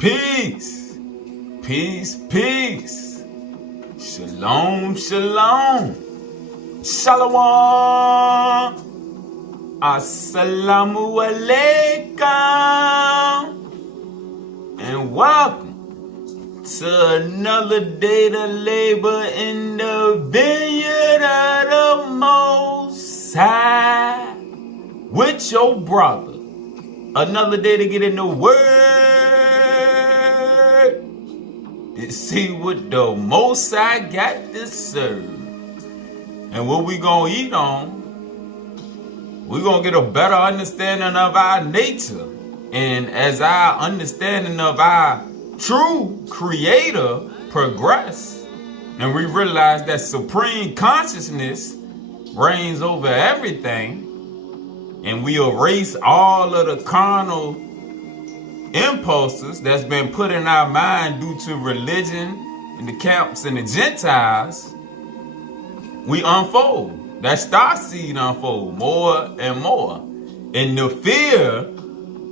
Peace, peace, peace. Shalom, shalom. Shalom. Assalamu alaikum. And welcome to another day to labor in the vineyard of the Most High with your brother. Another day to get in the Word and see what the Most High got to serve. And what we gonna eat on, we gonna get a better understanding of our nature. And as our understanding of our true creator progress, and we realize that supreme consciousness reigns over everything, and we erase all of the carnal impulses that's been put in our mind due to religion and the camps and the Gentiles, we unfold. That star seed unfold more and more. And the fear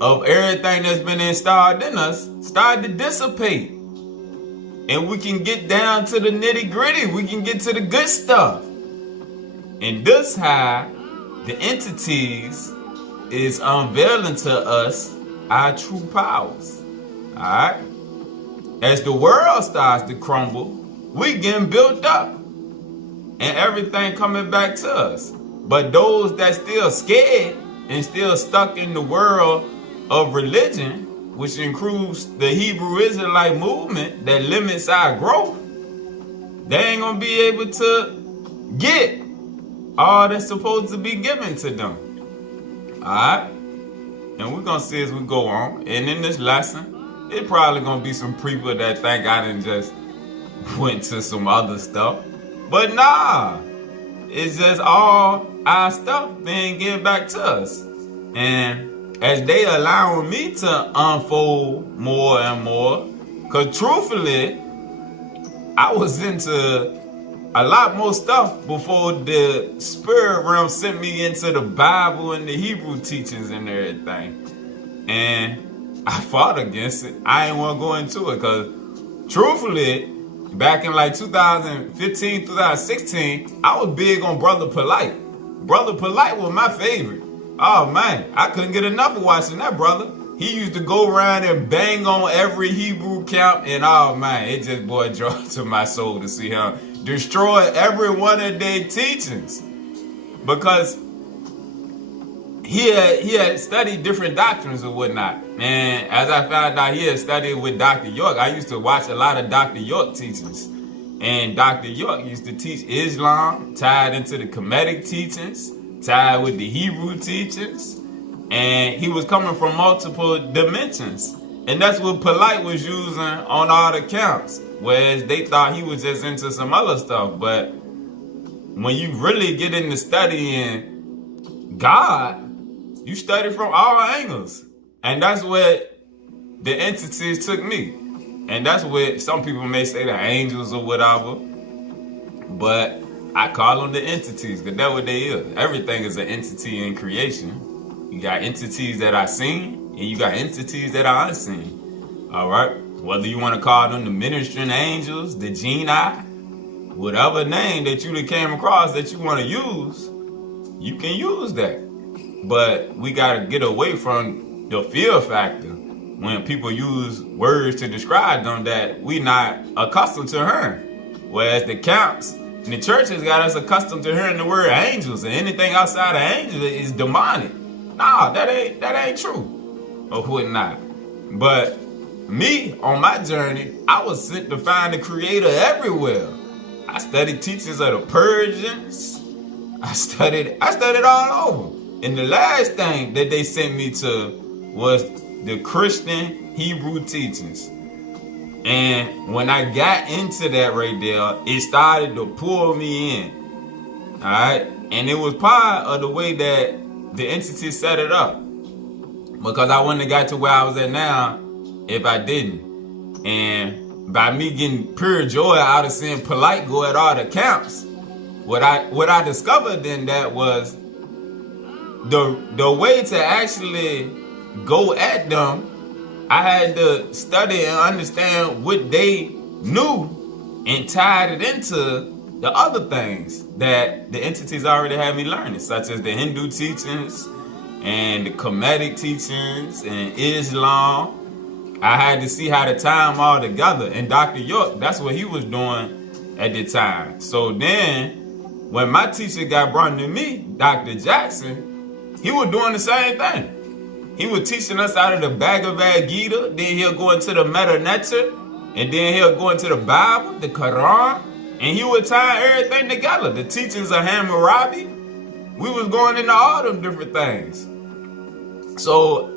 of everything that's been installed in us start to dissipate. And we can get down to the nitty gritty. We can get to the good stuff. And this how the entities is unveiling to us our true powers. Alright? As the world starts to crumble, we getting built up. And everything coming back to us. But those that still scared and still stuck in the world of religion, which includes the Hebrew Israelite movement that limits our growth, they ain't gonna be able to get all that's supposed to be given to them. Alright? And we're gonna see as we go on. And in this lesson, it probably gonna be some people that think I done just went to some other stuff. But nah, it's just all our stuff being given back to us. And as they allowing me to unfold more and more, because truthfully, I was into a lot more stuff before the spirit realm sent me into the Bible and the Hebrew teachings and everything. And I fought against it. I ain't want to go into it because truthfully, back in like 2015, 2016, I was big on Brother Polite. Brother Polite was my favorite. Oh man, I couldn't get enough of watching that brother. He used to go around and bang on every Hebrew camp, and oh man, it just brought joy to my soul to see him destroy every one of their teachings. Because he had studied different doctrines or whatnot. And as I found out, he had studied with Dr. York. I used to watch a lot of Dr. York teachings. And Dr. York used to teach Islam, tied into the Hermetic teachings, tied with the Hebrew teachings. And he was coming from multiple dimensions. And that's what Polite was using on all the camps. Whereas they thought he was just into some other stuff. But when you really get into studying God, you study from all angles. And that's where the entities took me. And that's where some people may say the angels or whatever. But I call them the entities because that's what they is. Everything is an entity in creation. You got entities that are seen and you got entities that are unseen. All right? Whether you want to call them the ministering angels, the genii, whatever name that you came across that you want to use, you can use that. But we got to get away from the fear factor when people use words to describe them that we not accustomed to hearing. Whereas the camps and the churches got us accustomed to hearing the word angels, and anything outside of angels is demonic. Nah, that ain't true. Or whatnot. But me, on my journey, I was sent to find the creator everywhere. I studied teachings of the Persians. I studied all over. And the last thing that they sent me to was the Christian Hebrew teachings. And when I got into that right there, it started to pull me in. Alright? And it was part of the way that the entity set it up. Because I wouldn't have got to where I was at now if I didn't. And by me getting pure joy out of seeing Polite go at all the camps, what I discovered then that was the way to actually go at them I had to study and understand what they knew and tied it into the other things that the entities already had me learning, such as the Hindu teachings and the Hermetic teachings and Islam. I had to see how to tie them all together. And Dr. York, that's what he was doing at the time. So then, when my teacher got brought to me, Dr. Jackson, he was doing the same thing. He was teaching us out of the Bhagavad Gita, then he'll go into the Metta Nature, and then he'll go into the Bible, the Quran, and he would tie everything together. The teachings of Hammurabi, we was going into all them different things. So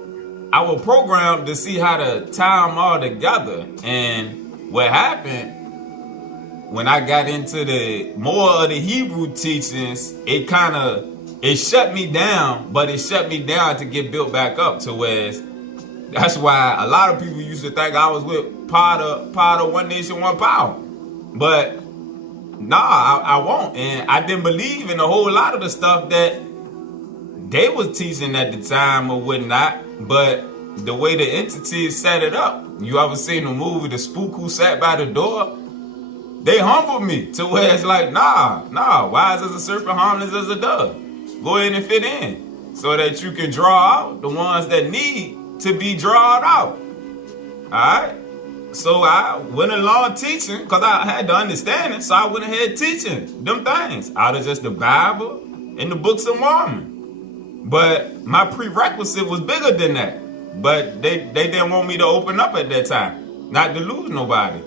I was programmed to see how to tie them all together. And what happened when I got into the more of the Hebrew teachings, it shut me down, but it shut me down to get built back up to where that's why a lot of people used to think I was with part of One Nation, One Power. But nah, I won't. And I didn't believe in a whole lot of the stuff that they was teaching at the time or whatnot. But the way the entities set it up, you ever seen the movie The Spook Who Sat by the Door? They humbled me to where it's like, nah, wise as a serpent, harmless as a dove. Go ahead and fit in so that you can draw out the ones that need to be drawn out. Alright? So I went along teaching because I had the understanding, so I went ahead teaching them things out of just the Bible and the books of Mormon. But my prerequisite was bigger than that. But they didn't want me to open up at that time, not to lose nobody.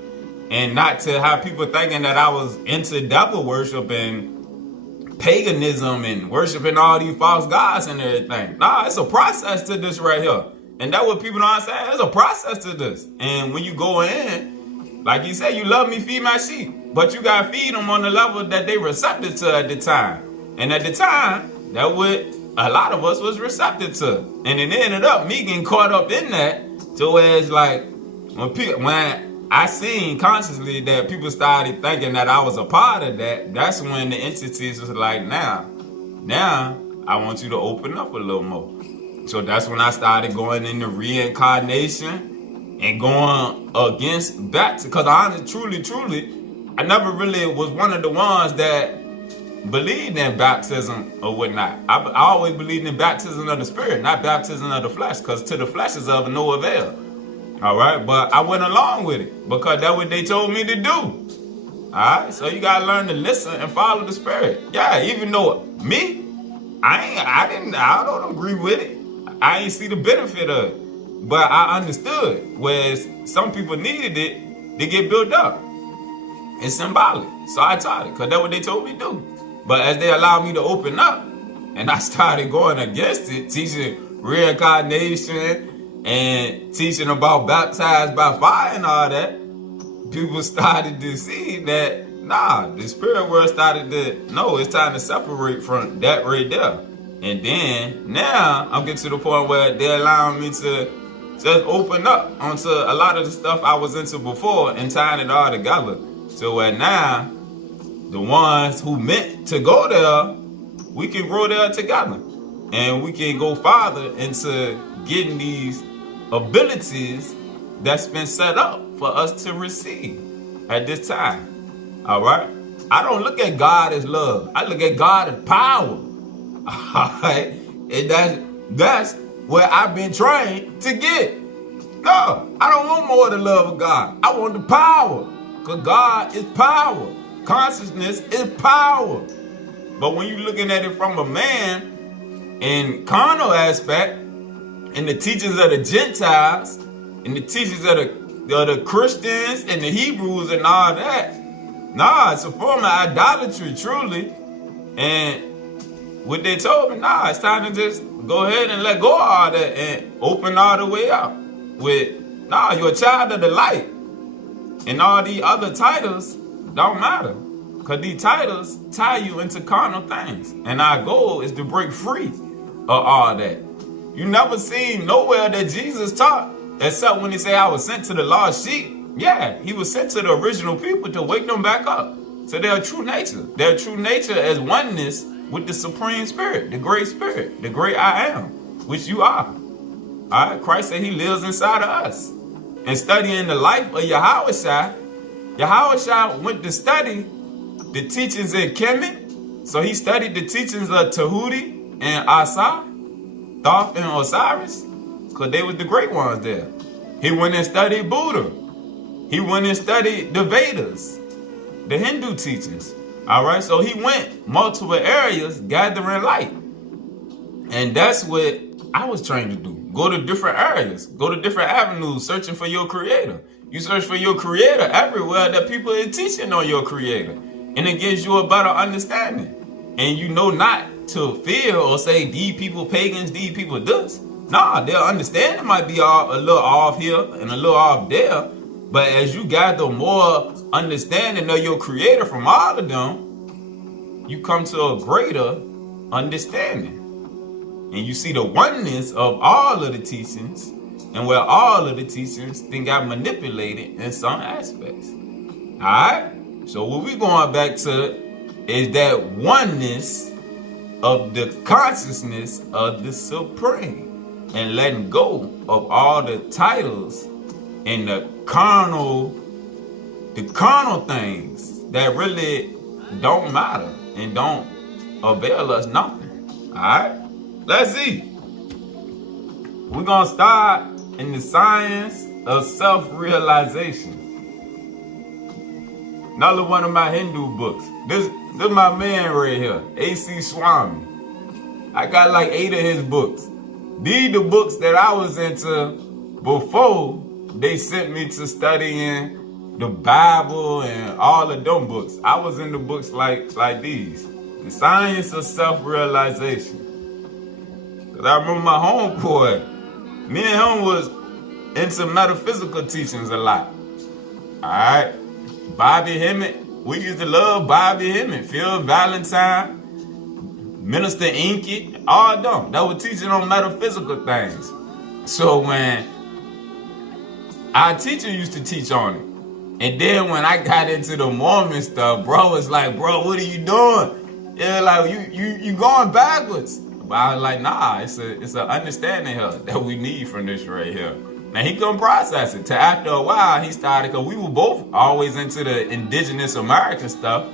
And not to have people thinking that I was into devil worship and paganism and worshiping all these false gods and everything. Nah, it's a process to this right here. And that's what people don't understand. There's a process to this. And when you go in, like you said, you love me, feed my sheep. But you got to feed them on the level that they receptive to at the time. And at the time, that what a lot of us was receptive to. And it ended up me getting caught up in that to where it's like, when I seen consciously that people started thinking that I was a part of that, that's when the entities was like, now I want you to open up a little more. So that's when I started going into reincarnation and going against baptism. Because honestly, truly, I never really was one of the ones that believed in baptism or whatnot. I always believed in baptism of the spirit, not baptism of the flesh, because to the flesh is of no avail. All right, but I went along with it because that's what they told me to do. All right, so you gotta learn to listen and follow the spirit. Yeah, even though me, I don't agree with it. I ain't see the benefit of it, but I understood. Whereas some people needed it to get built up. It's symbolic, so I taught it because that's what they told me to do. But as they allowed me to open up, and I started going against it, teaching reincarnation and teaching about baptized by fire and all that, people started to see that, the spirit world started to know it's time to separate from that right there. And then, now, I'm getting to the point where they're allowing me to just open up onto a lot of the stuff I was into before and tying it all together. So where now, the ones who meant to go there, we can grow there together. And we can go farther into getting these abilities that's been set up for us to receive at this time. All right? I don't look at God as love. I look at God as power. All right? And that's where I've been trained to get. No, I don't want more of the love of God. I want the power. Because God is power. Consciousness is power. But when you're looking at it from a man in carnal aspect, in the teachings of the Gentiles, in the teachings of the Christians and the Hebrews and all that, it's a form of idolatry, truly. And what they told me, it's time to just go ahead and let go of all that and open all the way out. With, you're a child of the light. And all these other titles don't matter. Because these titles tie you into carnal things. And our goal is to break free of all that. You never seen nowhere that Jesus taught, except when he said, I was sent to the lost sheep. Yeah, he was sent to the original people to wake them back up. So their true nature. Their true nature as oneness with the Supreme Spirit, the great I am, which you are. All All right, Christ said he lives inside of us. And studying the life of Yahushua, Yahushua went to study the teachings in Kemet. So he studied the teachings of Tahuti and Asa, Thoth and Osiris, because they were the great ones there. He went and studied Buddha. He went and studied the Vedas, the Hindu teachings. All right, so he went multiple areas gathering light. And that's what I was trained to do. Go to different areas, go to different avenues, searching for your creator. You search for your creator everywhere that people are teaching on your creator. And it gives you a better understanding. And you know not to fear or say, these people pagans, these people this. Nah, their understanding might be a little off here and a little off there. But as you gather more understanding of your creator from all of them, you come to a greater understanding. And you see the oneness of all of the teachings and where all of the teachings then got manipulated in some aspects. Alright? So what we're going back to is that oneness of the consciousness of the Supreme and letting go of all the titles and the carnal things that really don't matter and don't avail us nothing. Alright? Let's see. We're going to start in the science of self-realization. Another one of my Hindu books. This is my man right here, A.C. Swami. I got like 8 of his books. These the books that I was into before they sent me to studying the Bible and all of them books. I was in the books like these. The science of self-realization. Cause I remember my homeboy, me and him was into metaphysical teachings a lot. Alright. Bobby Hemmett. We used to love Bobby Hemmett. Phil Valentine. Minister Inky. All them. That were teaching on metaphysical things. So when our teacher used to teach on it. And then when I got into the Mormon stuff, bro was like, bro, what are you doing? Yeah, like you going backwards. But I was like, nah, it's an understanding here that we need from this right here. Now he couldn't process it. Till after a while, he started, because we were both always into the indigenous American stuff.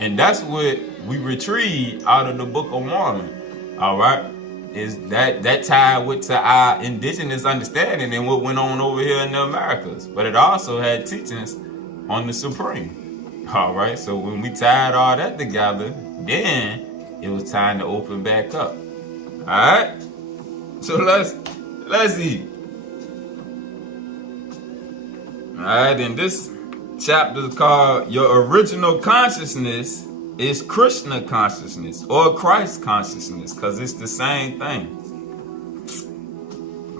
And that's what we retrieved out of the Book of Mormon. All right? Is that tied with to our indigenous understanding and what went on over here in the Americas. But it also had teachings on the Supreme. All right? So when we tied all that together, then it was time to open back up. Alright? So let's see. Alright, and this chapter is called Your Original Consciousness is Krishna Consciousness or Christ Consciousness, because it's the same thing.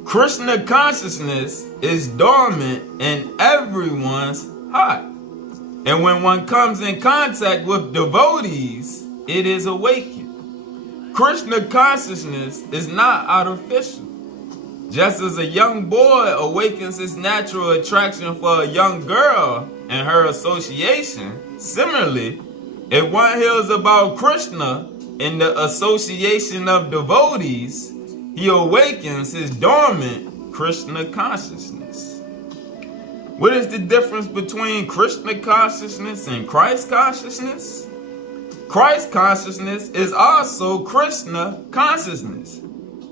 Krishna Consciousness is dormant in everyone's heart. And when one comes in contact with devotees, it is awakened. Krishna consciousness is not artificial. Just as a young boy awakens his natural attraction for a young girl and her association, similarly, if one hears about Krishna in the association of devotees, he awakens his dormant Krishna consciousness. What is the difference between Krishna consciousness and Christ consciousness? Christ consciousness is also Krishna consciousness.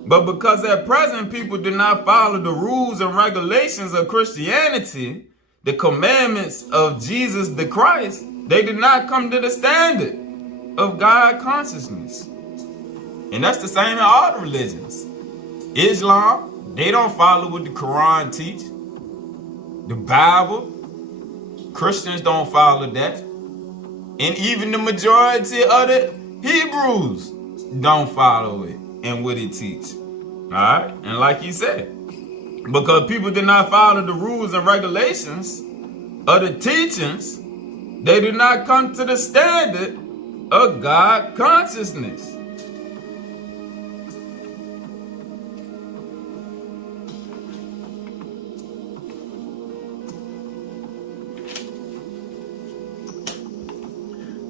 But because at present people do not follow the rules and regulations of Christianity, the commandments of Jesus the Christ, they did not come to the standard of God consciousness. And that's the same in all the religions. Islam, they don't follow what the Quran teach. The Bible, Christians don't follow that. And even the majority of the Hebrews don't follow it and what it teaches. Alright? And like he said, because people did not follow the rules and regulations of the teachings, they do not come to the standard of God consciousness.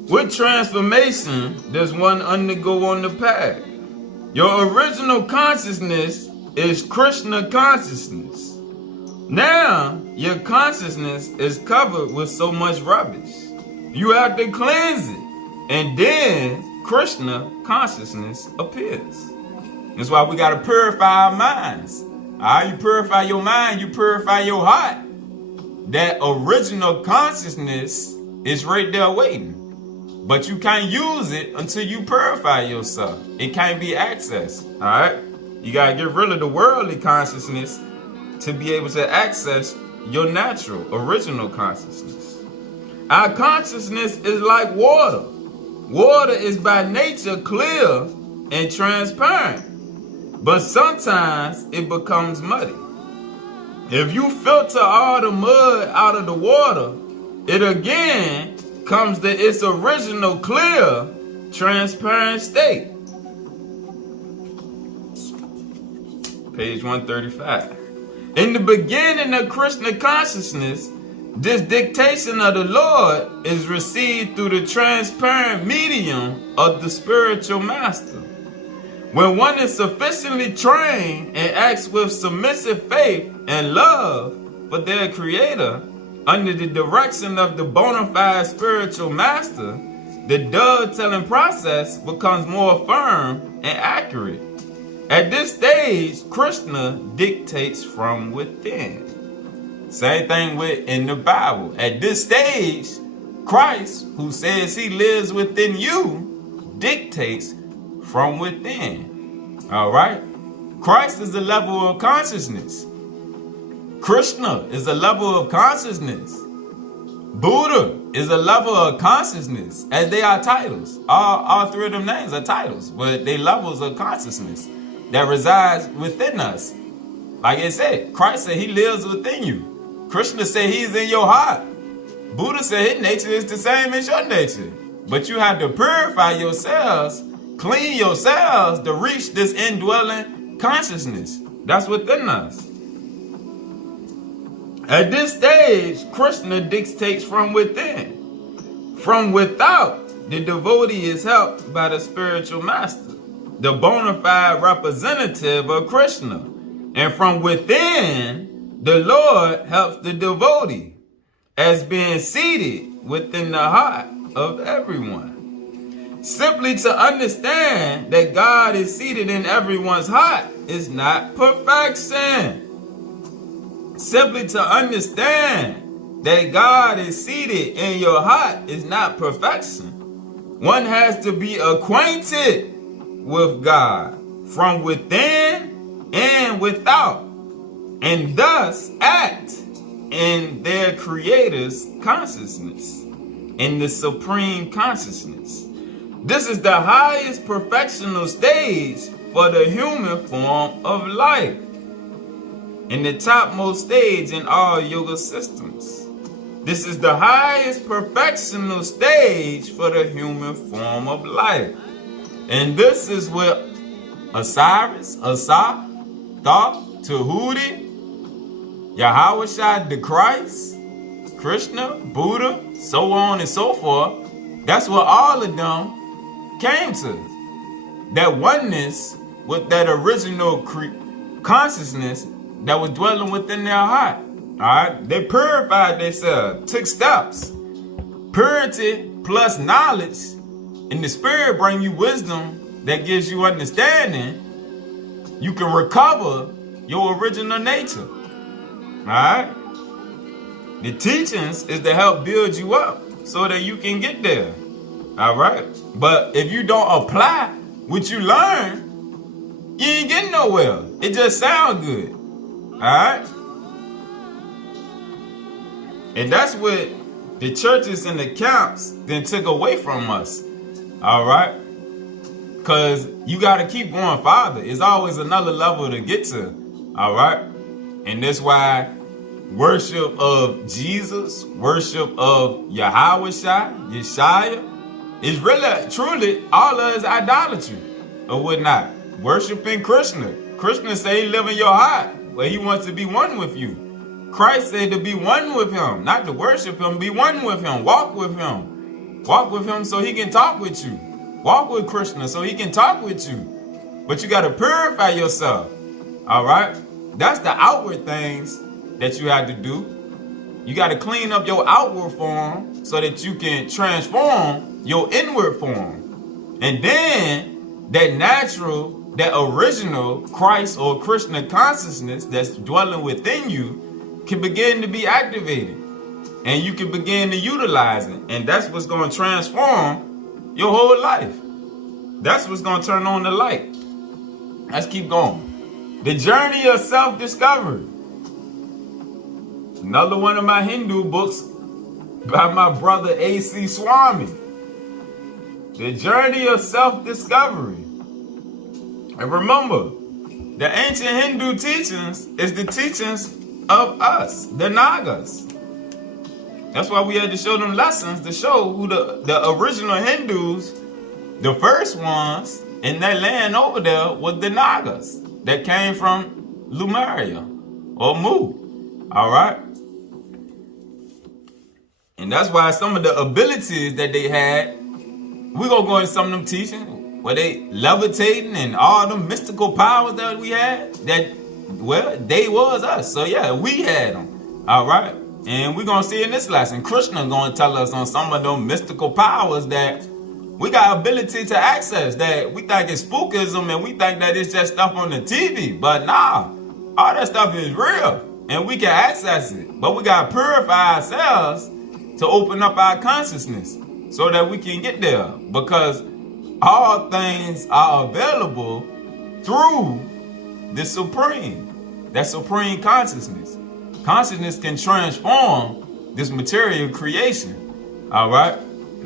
What transformation does one undergo on the path? Your original consciousness is Krishna consciousness. Now, your consciousness is covered with so much rubbish. You have to cleanse it. And then Krishna consciousness appears. That's why we got to purify our minds. You purify your mind, you purify your heart. That original consciousness is right there waiting. But you can't use it until you purify yourself. It can't be accessed. Alright? You gotta get rid of the worldly consciousness to be able to access your natural, original consciousness. Our consciousness is like water. Water is by nature clear and transparent, but sometimes it becomes muddy. If you filter all the mud out of the water, it again comes to its original clear, transparent state. Page 135. In the beginning of Krishna consciousness, this dictation of the Lord is received through the transparent medium of the spiritual master. When one is sufficiently trained and acts with submissive faith and love for their creator, under the direction of the bona fide spiritual master, the dove-telling process becomes more firm and accurate. At this stage, Krishna dictates from within. Same thing with in the Bible. At this stage, Christ, who says he lives within you, dictates from within. All right? Christ is the level of consciousness. Krishna is a level of consciousness. Buddha is a level of consciousness, as they are titles. All three of them names are titles, but they levels of consciousness that resides within us. Like I said, Christ said he lives within you. Krishna said he's in your heart. Buddha said his nature is the same as your nature. But you have to purify yourselves, clean yourselves to reach this indwelling consciousness that's within us. At this stage, Krishna dictates from within. From without, the devotee is helped by the spiritual master, the bona fide representative of Krishna. And from within, the Lord helps the devotee as being seated within the heart of everyone. Simply to understand that God is seated in everyone's heart is not perfection. Simply to understand that God is seated in your heart is not perfection. One has to be acquainted with God from within and without, and thus act in their Creator's consciousness, in the supreme consciousness. This is the highest perfectional stage for the human form of life, and the topmost stage in all yoga systems. This is the highest perfectional stage for the human form of life. And this is what Osiris, Asa, Thoth, Tahuti, Yahweh, the Christ, Krishna, Buddha, so on and so forth, that's what all of them came to. That oneness with that original consciousness that was dwelling within their heart. Alright? They purified themselves, took steps. Purity plus knowledge in the spirit bring you wisdom that gives you understanding. You can recover your original nature. Alright? The teachings is to help build you up so that you can get there. Alright? But if you don't apply what you learn, you ain't getting nowhere. It just sounds good. Alright? And that's what the churches and the camps then took away from us. Alright? Because you got to keep going farther. It's always another level to get to. Alright? And that's why worship of Jesus, worship of Yahweh, Yeshaya, is really, truly, all of it's idolatry or whatnot. Worshiping Krishna. Krishna say he live in your heart, but he wants to be one with you. Christ said to be one with him, not to worship him, be one with him, walk with him. Walk with him so he can talk with you. Walk with Krishna so he can talk with you. But you got to purify yourself. All right? That's the outward things that you have to do. You got to clean up your outward form so that you can transform your inward form. And then that natural, that original Christ or Krishna consciousness that's dwelling within you can begin to be activated. And you can begin to utilize it. And that's what's going to transform your whole life. That's what's going to turn on the light. Let's keep going. The journey of self-discovery. Another one of my Hindu books by my brother A.C. Swami. The journey of self-discovery. And remember, the ancient Hindu teachings is the teachings of us, the Nagas. That's why we had to show them lessons to show who the original Hindus, the first ones in that land over there, was the Nagas that came from Lemuria or Mu. All right? And that's why some of the abilities that they had, we're going to go into some of them teachings where they levitating and all them mystical powers that we had, that, well, they was us. So yeah, we had them. All right? And we're going to see in this lesson, Krishna going to tell us on some of them mystical powers that we got ability to access, that we think it's spookism and we think that it's just stuff on the TV. But nah, all that stuff is real and we can access it. But we got to purify ourselves to open up our consciousness so that we can get there. Because all things are available through the Supreme, that Supreme consciousness. Consciousness can transform this material creation. All right?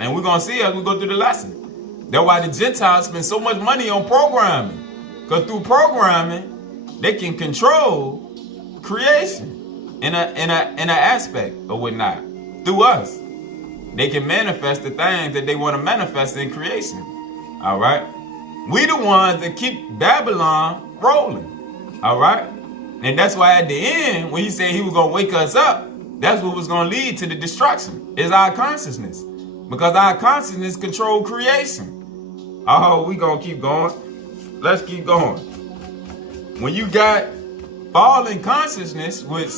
And we're going to see as we go through the lesson. That's why the Gentiles spend so much money on programming. Because through programming, they can control creation in an aspect or whatnot. Through us. They can manifest the things that they want to manifest in creation. All right? We the ones that keep Babylon rolling. All right? And that's why at the end, when he said he was going to wake us up, that's what was going to lead to the destruction, is our consciousness. Because our consciousness control creation. Oh, we going to keep going. Let's keep going. When you got fallen consciousness, which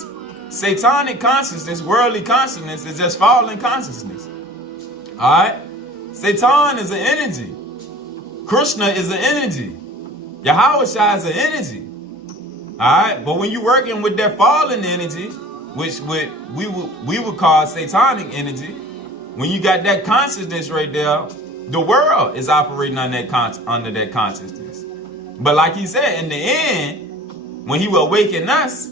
satanic consciousness, worldly consciousness, is just fallen consciousness. All right? Satan is an energy. Krishna is an energy. Yahweh Shai is an energy. Alright, but when you're working with that fallen energy, which we would call satanic energy, when you got that consciousness right there, the world is operating on under that consciousness. But like he said, in the end, when he will awaken us,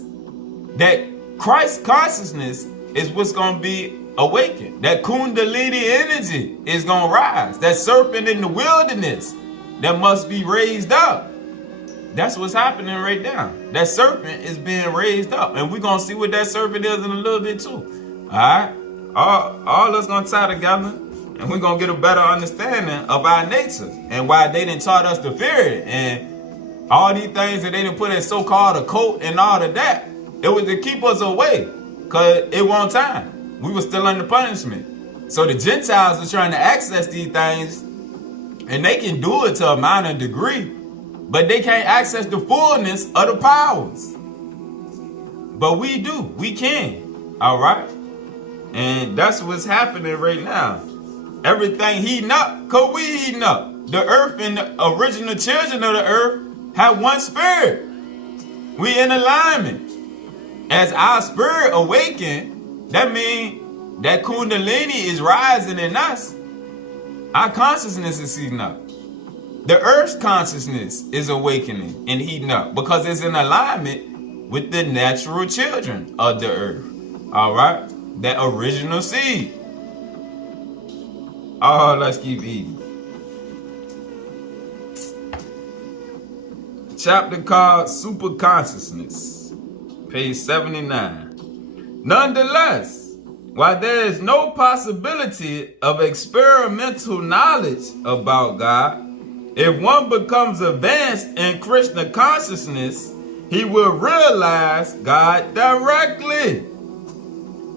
that Christ consciousness is what's going to be awakened. That kundalini energy is going to rise. That serpent in the wilderness that must be raised up. That's what's happening right now. That serpent is being raised up. And we're going to see what that serpent is in a little bit too. All right? All us going to tie together. And we're going to get a better understanding of our nature. And why they didn't taught us to fear it. And all these things that they didn't put in so-called a coat and all of that. It was to keep us away. Because it wasn't time. We were still under punishment. So the Gentiles are trying to access these things. And they can do it to a minor degree. But they can't access the fullness of the powers. But we do. We can. All right? And that's what's happening right now. Everything heating up. Because we heating up. The earth and the original children of the earth have one spirit. We in alignment. As our spirit awaken, that means that kundalini is rising in us. Our consciousness is heating up. The earth's consciousness is awakening and heating up because it's in alignment with the natural children of the earth. All right? That original seed. Oh, let's keep eating. Chapter called Super Consciousness. Page 79. Nonetheless, while there is no possibility of experimental knowledge about God, if one becomes advanced in Krishna consciousness, he will realize God directly.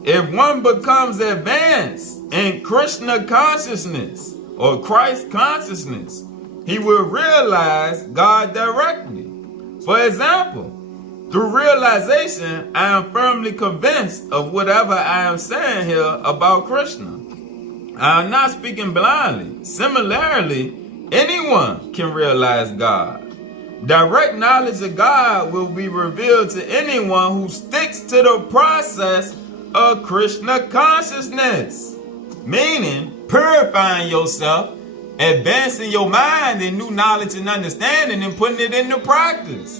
If one becomes advanced in Krishna consciousness or Christ consciousness, he will realize God directly. For example, Through realization, I am firmly convinced of whatever I am saying here about Krishna. I am not speaking blindly. Similarly, anyone can realize God. Direct knowledge of God will be revealed to anyone who sticks to the process of Krishna consciousness, meaning purifying yourself, advancing your mind in new knowledge and understanding, and putting it into practice.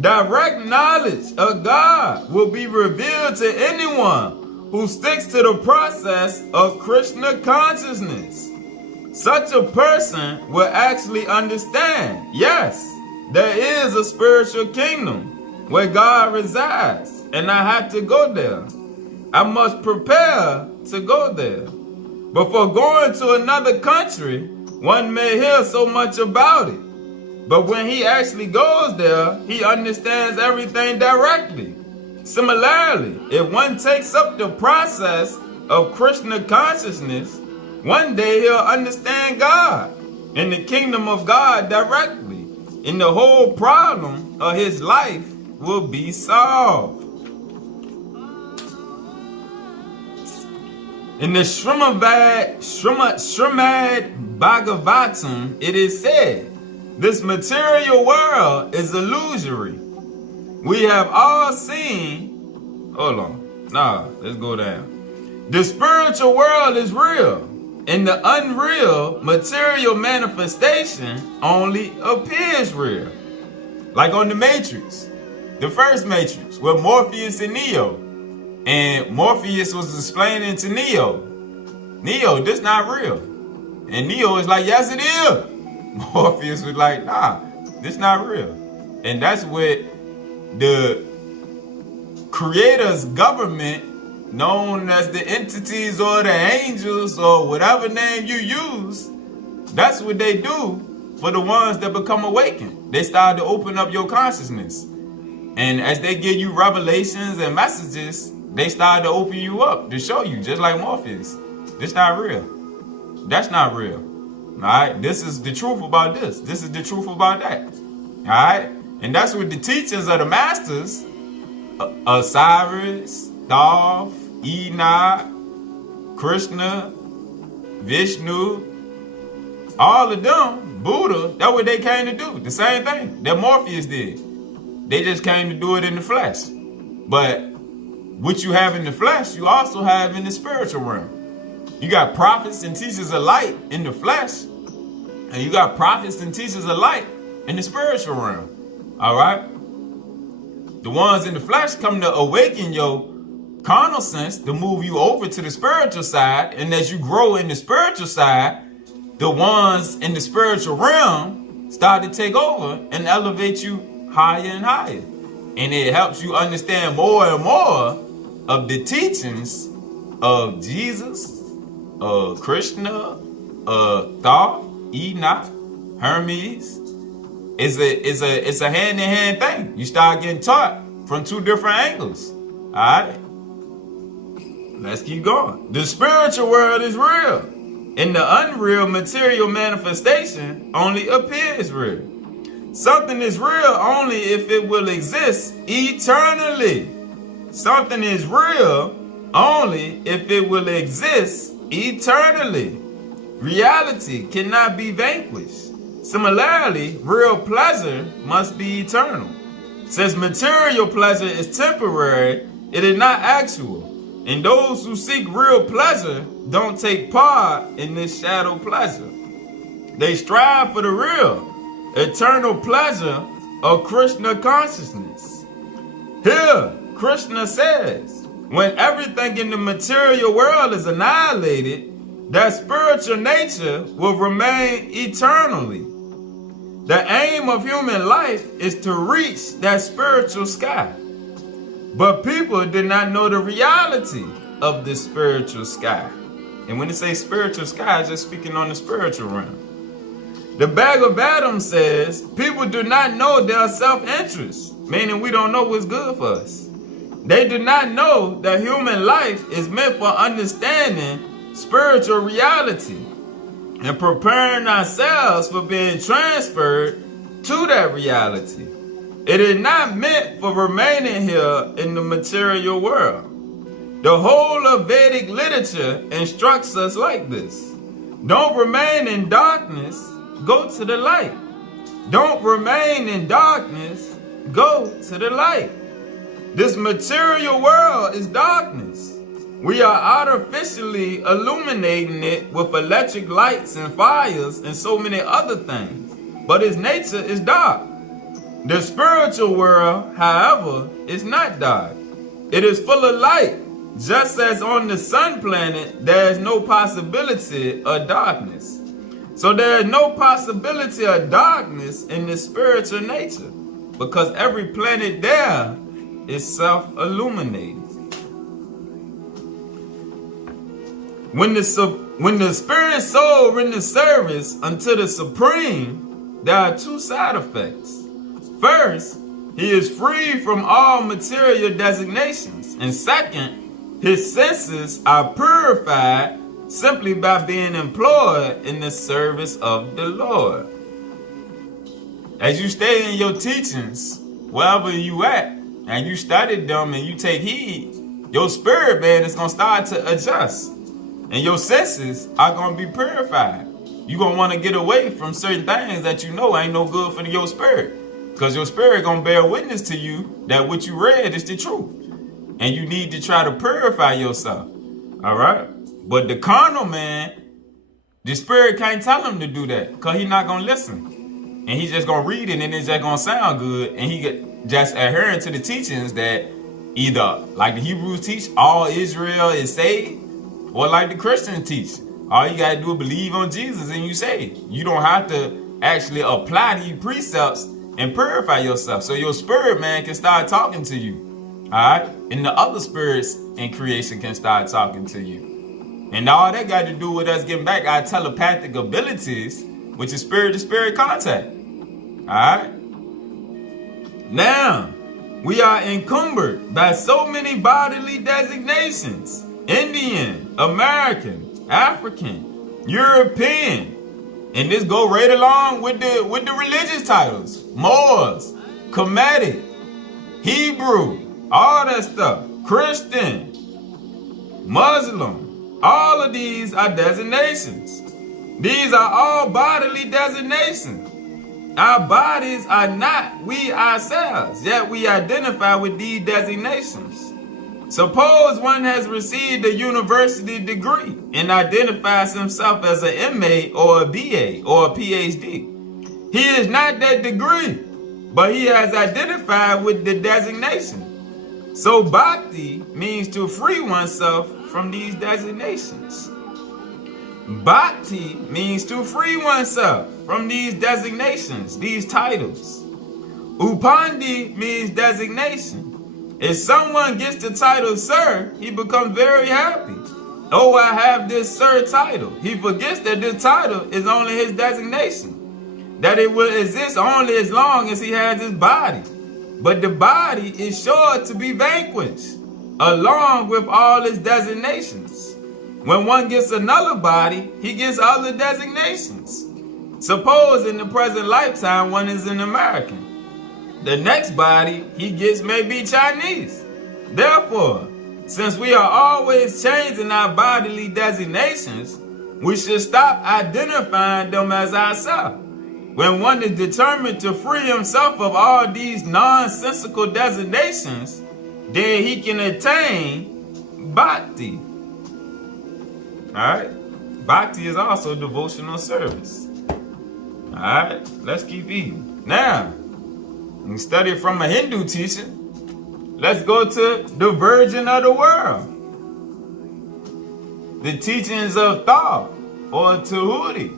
Direct knowledge of God will be revealed to anyone who sticks to the process of Krishna consciousness. Such a person will actually understand, yes, there is a spiritual kingdom where God resides, and I have to go there. I must prepare to go there. Before going to another country, one may hear so much about it. But when he actually goes there, he understands everything directly. Similarly, if one takes up the process of Krishna consciousness, one day he'll understand God and the kingdom of God directly, and the whole problem of his life will be solved. In the Srimad Bhagavatam, it is said, this material world is illusory. We have all seen, let's go down. The spiritual world is real, and the unreal material manifestation only appears real. Like on the Matrix, the first Matrix, with Morpheus and Neo. And Morpheus was explaining to Neo, this not real. And Neo is like, yes, it is. Morpheus was like, nah, this not real. And that's what the creator's government, known as the entities or the angels or whatever name you use, that's what they do for the ones that become awakened. They start to open up your consciousness. And as they give you revelations and messages, they start to open you up to show you, just like Morpheus. This not real. That's not real. Alright, this is the truth about this. This is the truth about that. Alright, and that's what the teachings of the masters, Osiris, Thoth, Enoch, Krishna, Vishnu, all of them, Buddha, that's what they came to do. The same thing that Morpheus did. They just came to do it in the flesh. But what you have in the flesh, you also have in the spiritual realm. You got prophets and teachers of light in the flesh, and you got prophets and teachers of light in the spiritual realm. All right? The ones in the flesh come to awaken your carnal sense to move you over to the spiritual side, and as you grow in the spiritual side, the ones in the spiritual realm start to take over and elevate you higher and higher. And it helps you understand more and more of the teachings of Jesus, Krishna, Thoth, Enoch, Hermes. It's a hand-in-hand thing. You start getting taught from two different angles. All right? Let's keep going. The spiritual world is real, and the unreal material manifestation only appears real. Something is real only if it will exist eternally. Something is real only if it will exist eternally. Reality cannot be vanquished. Similarly, real pleasure must be eternal. Since material pleasure is temporary, it is not actual. And those who seek real pleasure don't take part in this shadow pleasure. They strive for the real, eternal pleasure of Krishna consciousness. Here, Krishna says, when everything in the material world is annihilated, that spiritual nature will remain eternally. The aim of human life is to reach that spiritual sky. But people did not know the reality of this spiritual sky. And when they say spiritual sky, it's just speaking on the spiritual realm. The Bhagavatam says, people do not know their self-interest, meaning we don't know what's good for us. They do not know that human life is meant for understanding spiritual reality and preparing ourselves for being transferred to that reality. It is not meant for remaining here in the material world. The whole of Vedic literature instructs us like this. Don't remain in darkness, go to the light. Don't remain in darkness, go to the light. This material world is darkness. We are artificially illuminating it with electric lights and fires and so many other things. But its nature is dark. The spiritual world, however, is not dark. It is full of light. Just as on the sun planet, there is no possibility of darkness. So there is no possibility of darkness in the spiritual nature, because every planet there is self-illuminated. When the spirit soul renders service unto the Supreme, there are two side effects. First, he is free from all material designations. And second, his senses are purified simply by being employed in the service of the Lord. As you stay in your teachings, wherever you at, and you study them and you take heed, your spirit man is going to start to adjust. And your senses are going to be purified. You're going to want to get away from certain things that you know ain't no good for your spirit. Because your spirit going to bear witness to you that what you read is the truth. And you need to try to purify yourself. All right? But the carnal man, the spirit can't tell him to do that because he's not going to listen. And he's just going to read it and it's just going to sound good. And he just adhering to the teachings that either, like the Hebrews teach, all Israel is saved, or like the Christians teach, all you got to do is believe on Jesus and you saved. You don't have to actually apply these precepts and purify yourself. So your spirit man can start talking to you. All right? And the other spirits in creation can start talking to you. And all that got to do with us getting back our telepathic abilities, which is spirit-to-spirit contact. All right? Now, we are encumbered by so many bodily designations. Indian, American, African, European. And this go right along with the religious titles. Moors, Hermetic, Hebrew, all that stuff. Christian, Muslim, all of these are designations. These are all bodily designations. Our bodies are not we ourselves, yet we identify with these designations. Suppose one has received a university degree and identifies himself as an MA or a BA or a PhD. He is not that degree, but he has identified with the designation. So bhakti means to free oneself from these designations. Bhakti means to free oneself from these designations, these titles. Upandi means designation. If someone gets the title sir, he becomes very happy. Oh, I have this sir title. He forgets that this title is only his designation. That it will exist only as long as he has his body. But the body is sure to be vanquished, along with all its designations. When one gets another body, he gets other designations. Suppose in the present lifetime one is an American. The next body he gets may be Chinese. Therefore, since we are always changing our bodily designations, we should stop identifying them as ourselves. When one is determined to free himself of all these nonsensical designations, then he can attain bhakti. Alright? Bhakti is also devotional service. Alright? Let's keep eating. Now, we study from a Hindu teacher. Let's go to the Virgin of the world. The teachings of Thoth or Tahuti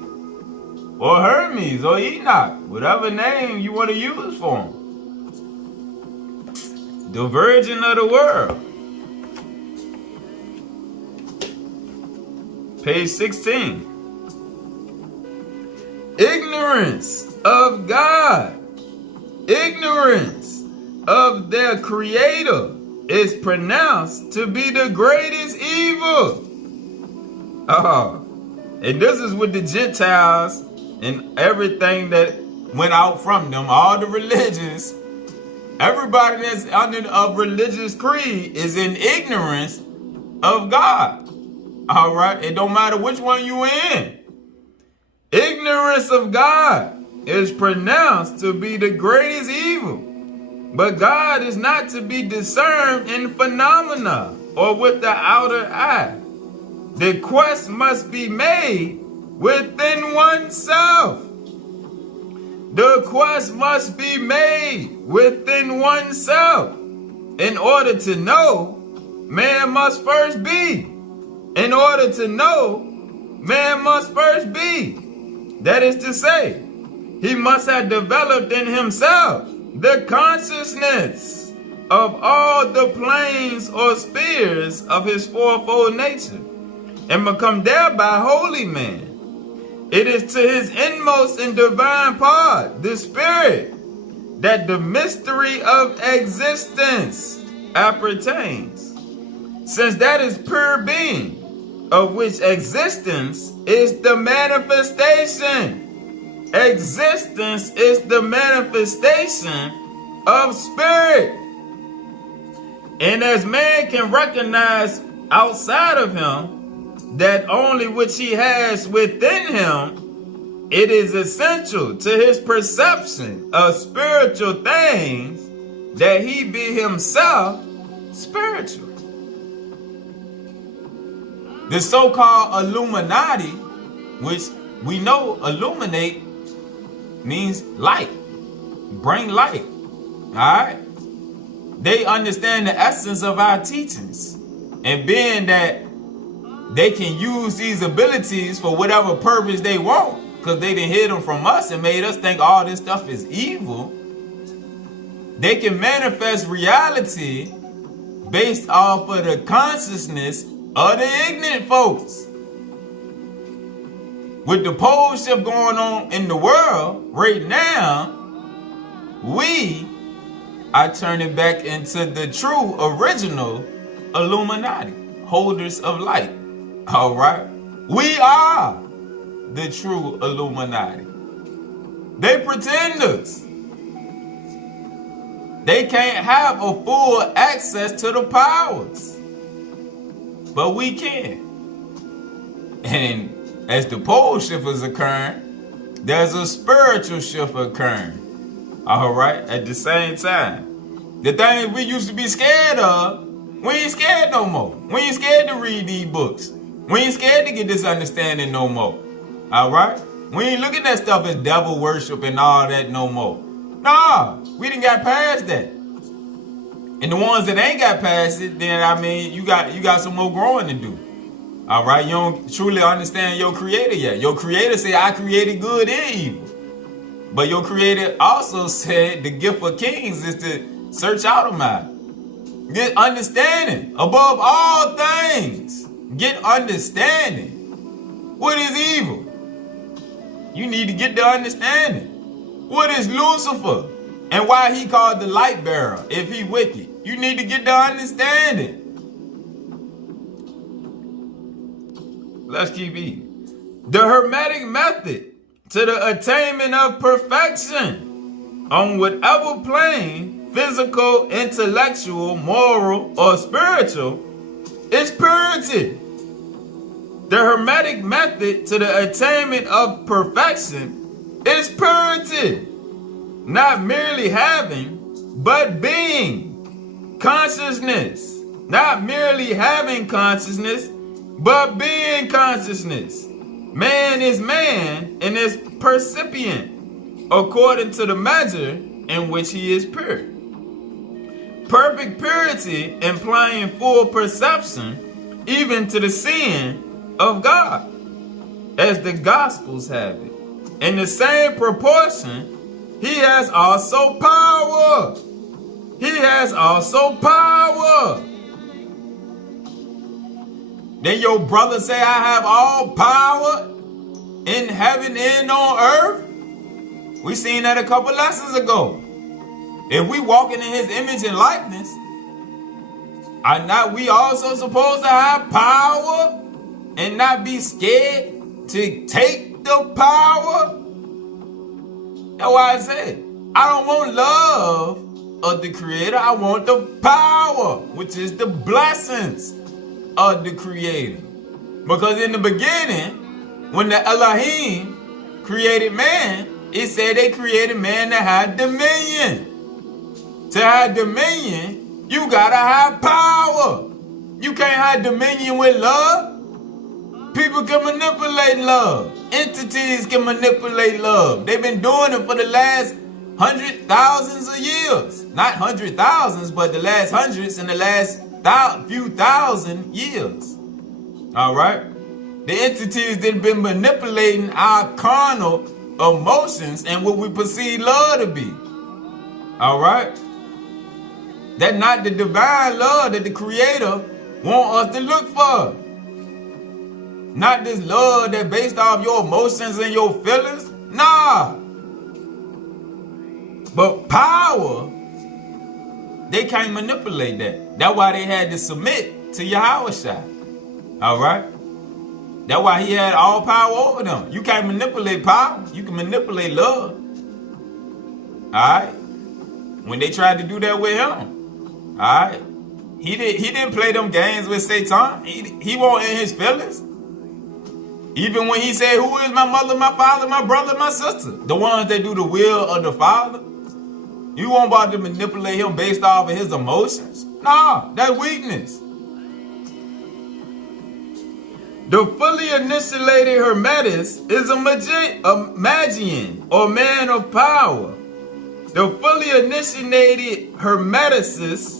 or Hermes or Enoch, whatever name you want to use for him. The Virgin of the world. Page 16. Ignorance of God, ignorance of their creator is pronounced to be the greatest evil. And this is with the Gentiles and everything that went out from them, all the religions Everybody that's under a religious creed is in ignorance of God. All right? It don't matter which one you in. Ignorance of God is pronounced to be the greatest evil. But God is not to be discerned in phenomena or with the outer eye. The quest must be made within oneself. The quest must be made within oneself. In order to know, man must first be. In order to know, man must first be. That is to say, he must have developed in himself the consciousness of all the planes or spheres of his fourfold nature, and become thereby holy man. It is to his inmost and divine part, the spirit, that the mystery of existence appertains, since that is pure being, of which existence is the manifestation. Existence is the manifestation of spirit. And as man can recognize outside of him that only which he has within him, it is essential to his perception of spiritual things that he be himself spiritual. The so-called Illuminati, which we know illuminate means light, bring light, all right? They understand the essence of our teachings, and being that they can use these abilities for whatever purpose they want, because they didn't hid them from us and made us think all this stuff is evil, they can manifest reality based off of the consciousness of the ignorant folks. With the pole shift going on in the world right now, we are turning back into the true original Illuminati, holders of light. All right? We are the true Illuminati. They pretenders. They can't have a full access to the powers. But we can. And as the pole shift is occurring, there's a spiritual shift occurring. All right? At the same time. The things we used to be scared of, we ain't scared no more. We ain't scared to read these books. We ain't scared to get this understanding no more. All right? We ain't looking at stuff as devil worship and all that no more. Nah, we done got past that. And the ones that ain't got past it, then I mean, you got some more growing to do. All right? You don't truly understand your creator yet. Your creator said, I created good and evil. But your creator also said the gift of kings is to search out a matter. Get understanding above all things. Get understanding. What is evil? You need to get the understanding. What is Lucifer? And why he called the light bearer if he wicked? You need to get the understanding. Let's keep eating. The Hermetic method to the attainment of perfection on whatever plane, physical, intellectual, moral, or spiritual, is purity. The Hermetic method to the attainment of perfection is purity. Not merely having, but being. Consciousness. Not merely having consciousness, but being consciousness. Man is man and is percipient according to the measure in which he is pure. Perfect purity implying full perception even to the sin of God, as the Gospels have it. In the same proportion, he has also power. He has also power. Then your brother say, I have all power in heaven and on earth. We seen that a couple lessons ago. If we walking in his image and likeness, are not we also supposed to have power and not be scared to take the power? That's why I said, I don't want love of the Creator. I want the power, which is the blessings of the Creator. Because in the beginning, when the Elohim created man, it said they created man to have dominion. To have dominion, you gotta have power. You can't have dominion with love. People can manipulate love. Entities can manipulate love. They've been doing it for the last thousands of years. Not thousands, but the last hundreds and the last few thousand years. All right? The entities that have been manipulating our carnal emotions and what we perceive love to be. All right? That's not the divine love that the Creator wants us to look for. Not this love that's based off your emotions and your feelings. Nah. But power, they can't manipulate that. That's why they had to submit to Yahushua. All right? That's why he had all power over them. You can't manipulate power. You can manipulate love. All right? When they tried to do that with him. All right? He didn't play them games with Satan. He wasn't in his feelings. Even when he said, who is my mother, my father, my brother, my sister? The ones that do the will of the Father. You won't bother to manipulate him based off of his emotions. Nah, that's weakness. The fully initiated Hermetic is a magian or man of power. The fully initiated Hermeticist,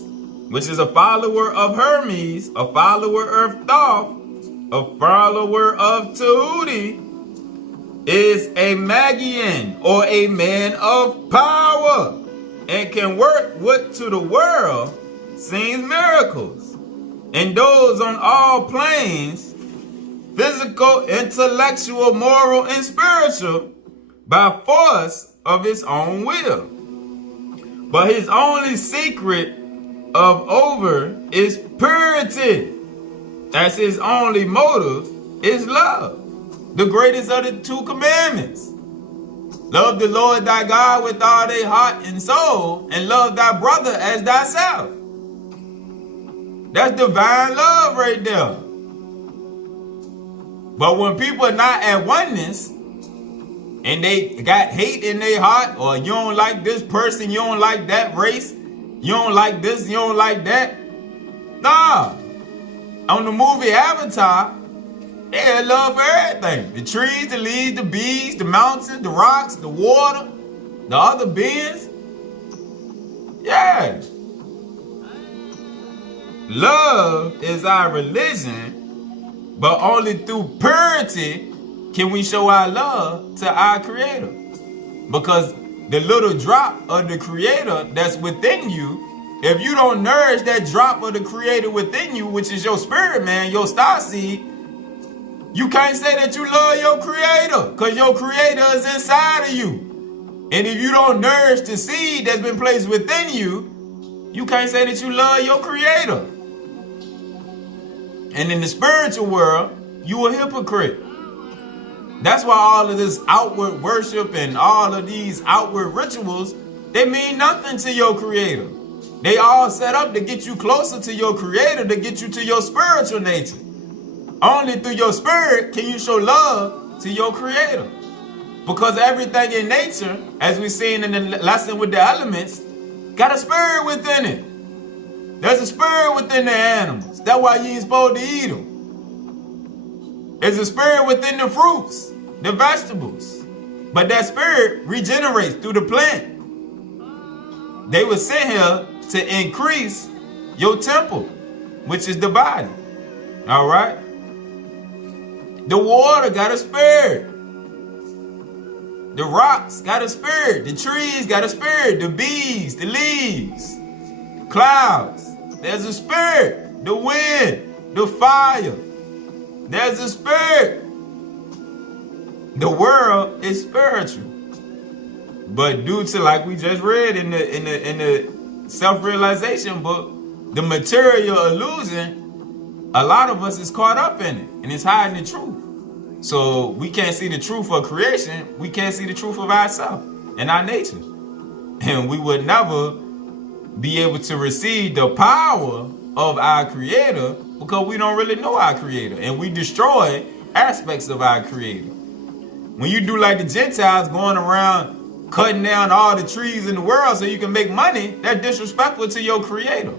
which is a follower of Hermes, a follower of Thoth, a follower of Tahuti, is a Magian or a man of power and can work what to the world seems miracles. And those on all planes, physical, intellectual, moral, and spiritual, by force of his own will. But his only secret of over is purity, as his only motive is love, the greatest of the two commandments. Love the Lord thy God with all thy heart and soul, and love thy brother as thyself. That's divine love right there. But when people are not at oneness, and they got hate in their heart, or you don't like this person, you don't like that race, you don't like this, you don't like that. Nah. On the movie Avatar, they had love for everything. The trees, the leaves, the bees, the mountains, the rocks, the water, the other beings. Yeah. Love is our religion, but only through purity can we show our love to our Creator. Because the little drop of the Creator that's within you, if you don't nourish that drop of the Creator within you, which is your spirit, man, your star seed, you can't say that you love your Creator, because your Creator is inside of you. And if you don't nourish the seed that's been placed within you, you can't say that you love your Creator. And in the spiritual world, you a hypocrite. That's why all of this outward worship and all of these outward rituals, they mean nothing to your Creator. They all set up to get you closer to your Creator, to get you to your spiritual nature. Only through your spirit can you show love to your Creator. Because everything in nature, as we've seen in the lesson with the elements, got a spirit within it. There's a spirit within the animals. That's why you ain't supposed to eat them. There's a spirit within the fruits, the vegetables. But that spirit regenerates through the plant. They were sent here to increase your temple, which is the body. All right? The water got a spirit. The rocks got a spirit. The trees got a spirit. The bees, the leaves, clouds. There's a spirit. The wind, the fire. There's a spirit. The world is spiritual. But due to, like we just read in the self-realization book, the material illusion, a lot of us is caught up in it, and it's hiding the truth. So we can't see the truth of creation. We can't see the truth of ourselves and our nature. And we would never be able to receive the power of our Creator, because we don't really know our Creator, and we destroy aspects of our Creator. When you do like the Gentiles, going around cutting down all the trees in the world so you can make money, that's disrespectful to your Creator.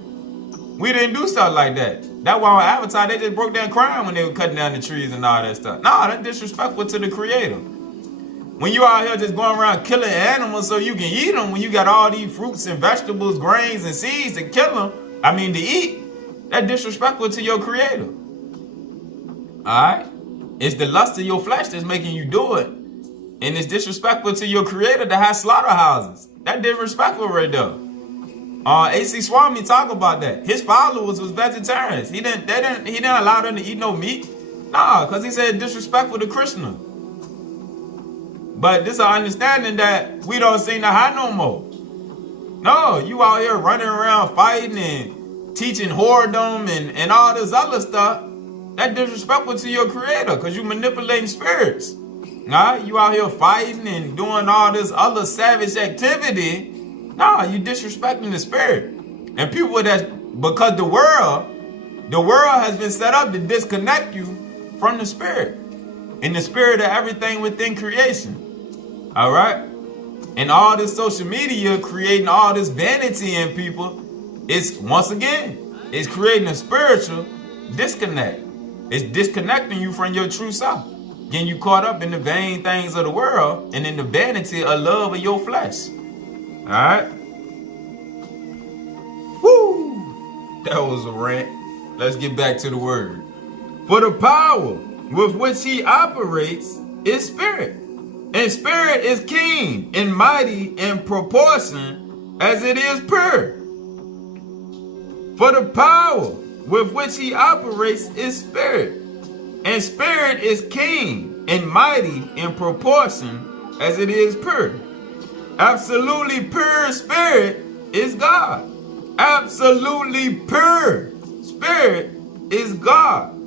We didn't do stuff like that. That's why on Avatar they just broke down crying when they were cutting down the trees and all that stuff. No, that's disrespectful to the Creator. When you out here just going around killing animals so you can eat them, when you got all these fruits and vegetables, grains and seeds to kill them, to eat, that's disrespectful to your Creator. Alright? It's the lust of your flesh that's making you do it. And it's disrespectful to your Creator to have slaughterhouses. That's disrespectful right there. A.C. Swami talk about that. His followers was vegetarians. He didn't allow them to eat no meat. Nah, because he said disrespectful to Krishna. But this is an understanding that we don't seem to have no more. No, you out here running around fighting and teaching whoredom and all this other stuff. That's disrespectful to your Creator because you manipulating spirits. Nah, you out here fighting and doing all this other savage activity. Nah, you disrespecting the spirit. And people because the world has been set up to disconnect you from the spirit. And the spirit of everything within creation. Alright? And all this social media creating all this vanity in people, it's creating a spiritual disconnect. It's disconnecting you from your true self. Getting you caught up in the vain things of the world and in the vanity of love of your flesh. Alright? Woo! That was a rant. Let's get back to the word. For the power with which he operates is spirit. And spirit is keen and mighty in proportion as it is pure. For the power with which he operates is spirit. And spirit is keen and mighty in proportion as it is pure. Absolutely pure spirit is God. Absolutely pure spirit is God.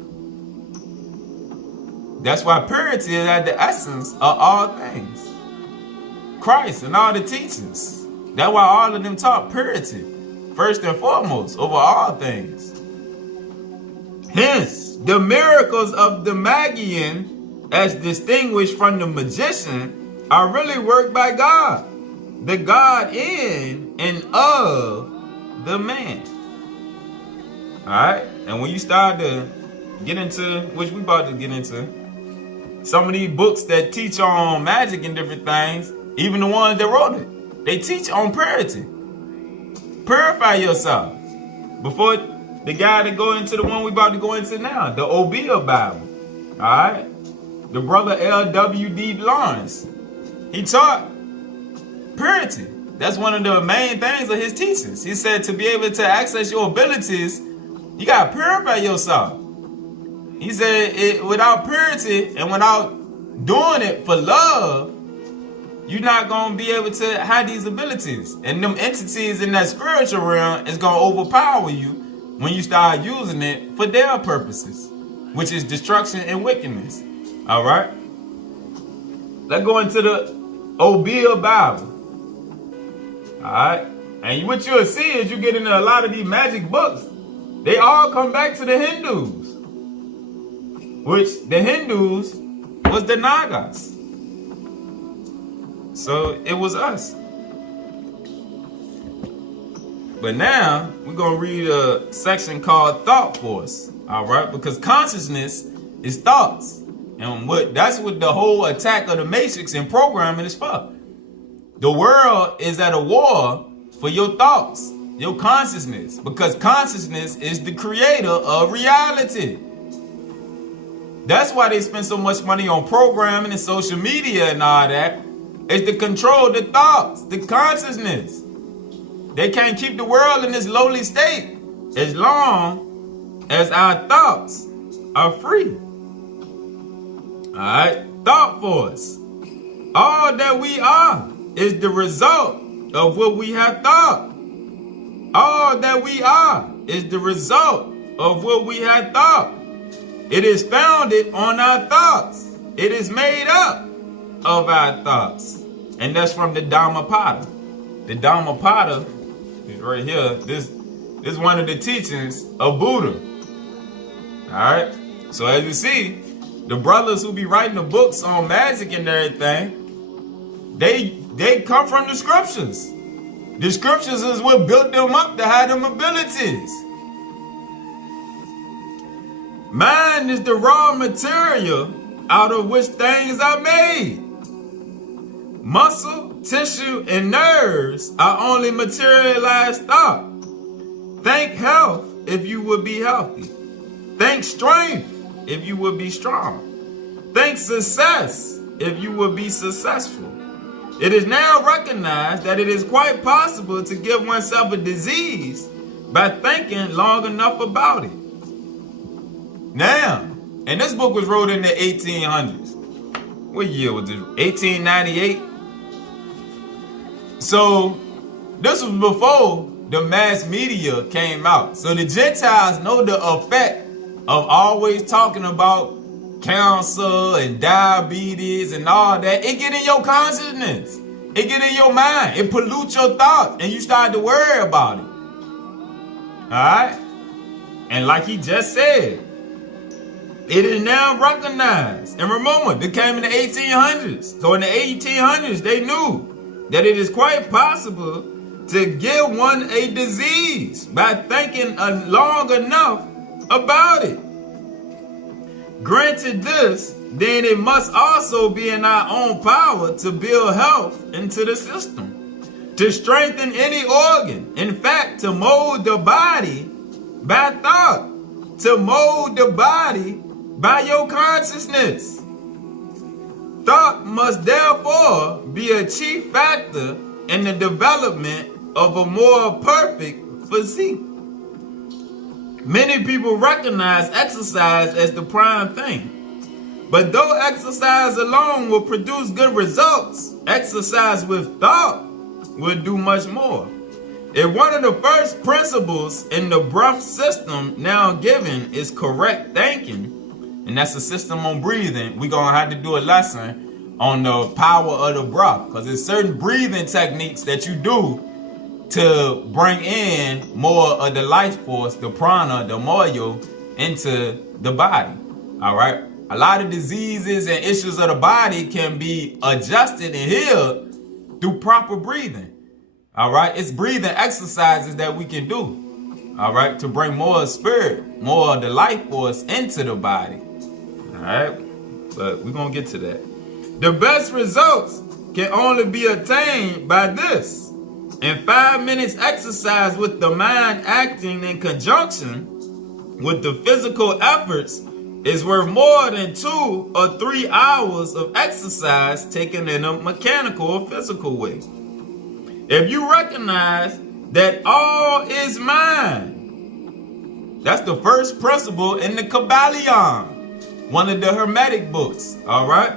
That's why purity is at the essence of all things. Christ and all the teachings. That's why all of them taught purity, first and foremost, over all things. Hence, the miracles of the Magian, as distinguished from the magician, are really worked by God. The God in and of the man. Alright? And when you start to get into, which we about to get into, some of these books that teach on magic and different things, even the ones that wrote it, they teach on purity. Purify yourself. Before the guy that go into the one we about to go into now, the Obia Bible. Alright? The brother L.W.D. Lawrence. He taught purity. That's one of the main things of his teachings. He said to be able to access your abilities, you gotta purify yourself. He said without purity and without doing it for love, you're not gonna be able to have these abilities. And them entities in that spiritual realm is gonna overpower you when you start using it for their purposes, which is destruction and wickedness. Alright? Let's go into the Obia Bible. Alright? And what you'll see is you get into a lot of these magic books, they all come back to the Hindus. Which the Hindus was the Nagas. So it was us. But now we're going to read a section called Thought Force. Alright? Because consciousness is thoughts. And that's what the whole attack of the Matrix and programming is for. The world is at a war for your thoughts, your consciousness. Because consciousness is the creator of reality. That's why they spend so much money on programming and social media and all that. Is to control the thoughts, the consciousness. They can't keep the world in this lowly state as long as our thoughts are free. Alright? Thought force. All that we are is the result of what we have thought. All that we are is the result of what we have thought. It is founded on our thoughts. It is made up of our thoughts. And that's from the Dhammapada. The Dhammapada It's right here. This is one of the teachings of Buddha. Alright? So as you see, the brothers who be writing the books on magic and everything, they come from the scriptures. The scriptures is what built them up to have them abilities. Mind is the raw material out of which things are made. Muscle, tissue, and nerves are only materialized thought. Think health if you would be healthy. Think strength if you would be strong. Think success if you would be successful. It is now recognized that it is quite possible to give oneself a disease by thinking long enough about it. Now, and this book was wrote in the 1800s. What year was this? 1898? So, this was before the mass media came out. So the Gentiles know the effect of always talking about cancer and diabetes and all that. It get in your consciousness. It get in your mind. It pollutes your thoughts and you start to worry about it. Alright? And like he just said, it is now recognized. And remember, they came in the 1800s. So in the 1800s, they knew that it is quite possible to give one a disease by thinking long enough about it. Granted this, then it must also be in our own power to build health into the system, to strengthen any organ, in fact, to mold the body by thought, to mold the body by your consciousness. Thought must therefore be a chief factor in the development of a more perfect physique. Many people recognize exercise as the prime thing. But though exercise alone will produce good results, exercise with thought will do much more. If one of the first principles in the breath system now given is correct thinking, and that's a system on breathing, we're going to have to do a lesson on the power of the breath, because there's certain breathing techniques that you do to bring in more of the life force, the prana, the moyo, into the body. All right. A lot of diseases and issues of the body can be adjusted and healed through proper breathing. All right. It's breathing exercises that we can do. All right. To bring more spirit, more of the life force into the body. All right. But we're going to get to that. The best results can only be attained by this. In 5 minutes exercise with the mind acting in conjunction with the physical efforts is worth more than 2 or 3 hours of exercise taken in a mechanical or physical way. If you recognize that all is mind, that's the first principle in the Kabbalion, one of the Hermetic books, all right?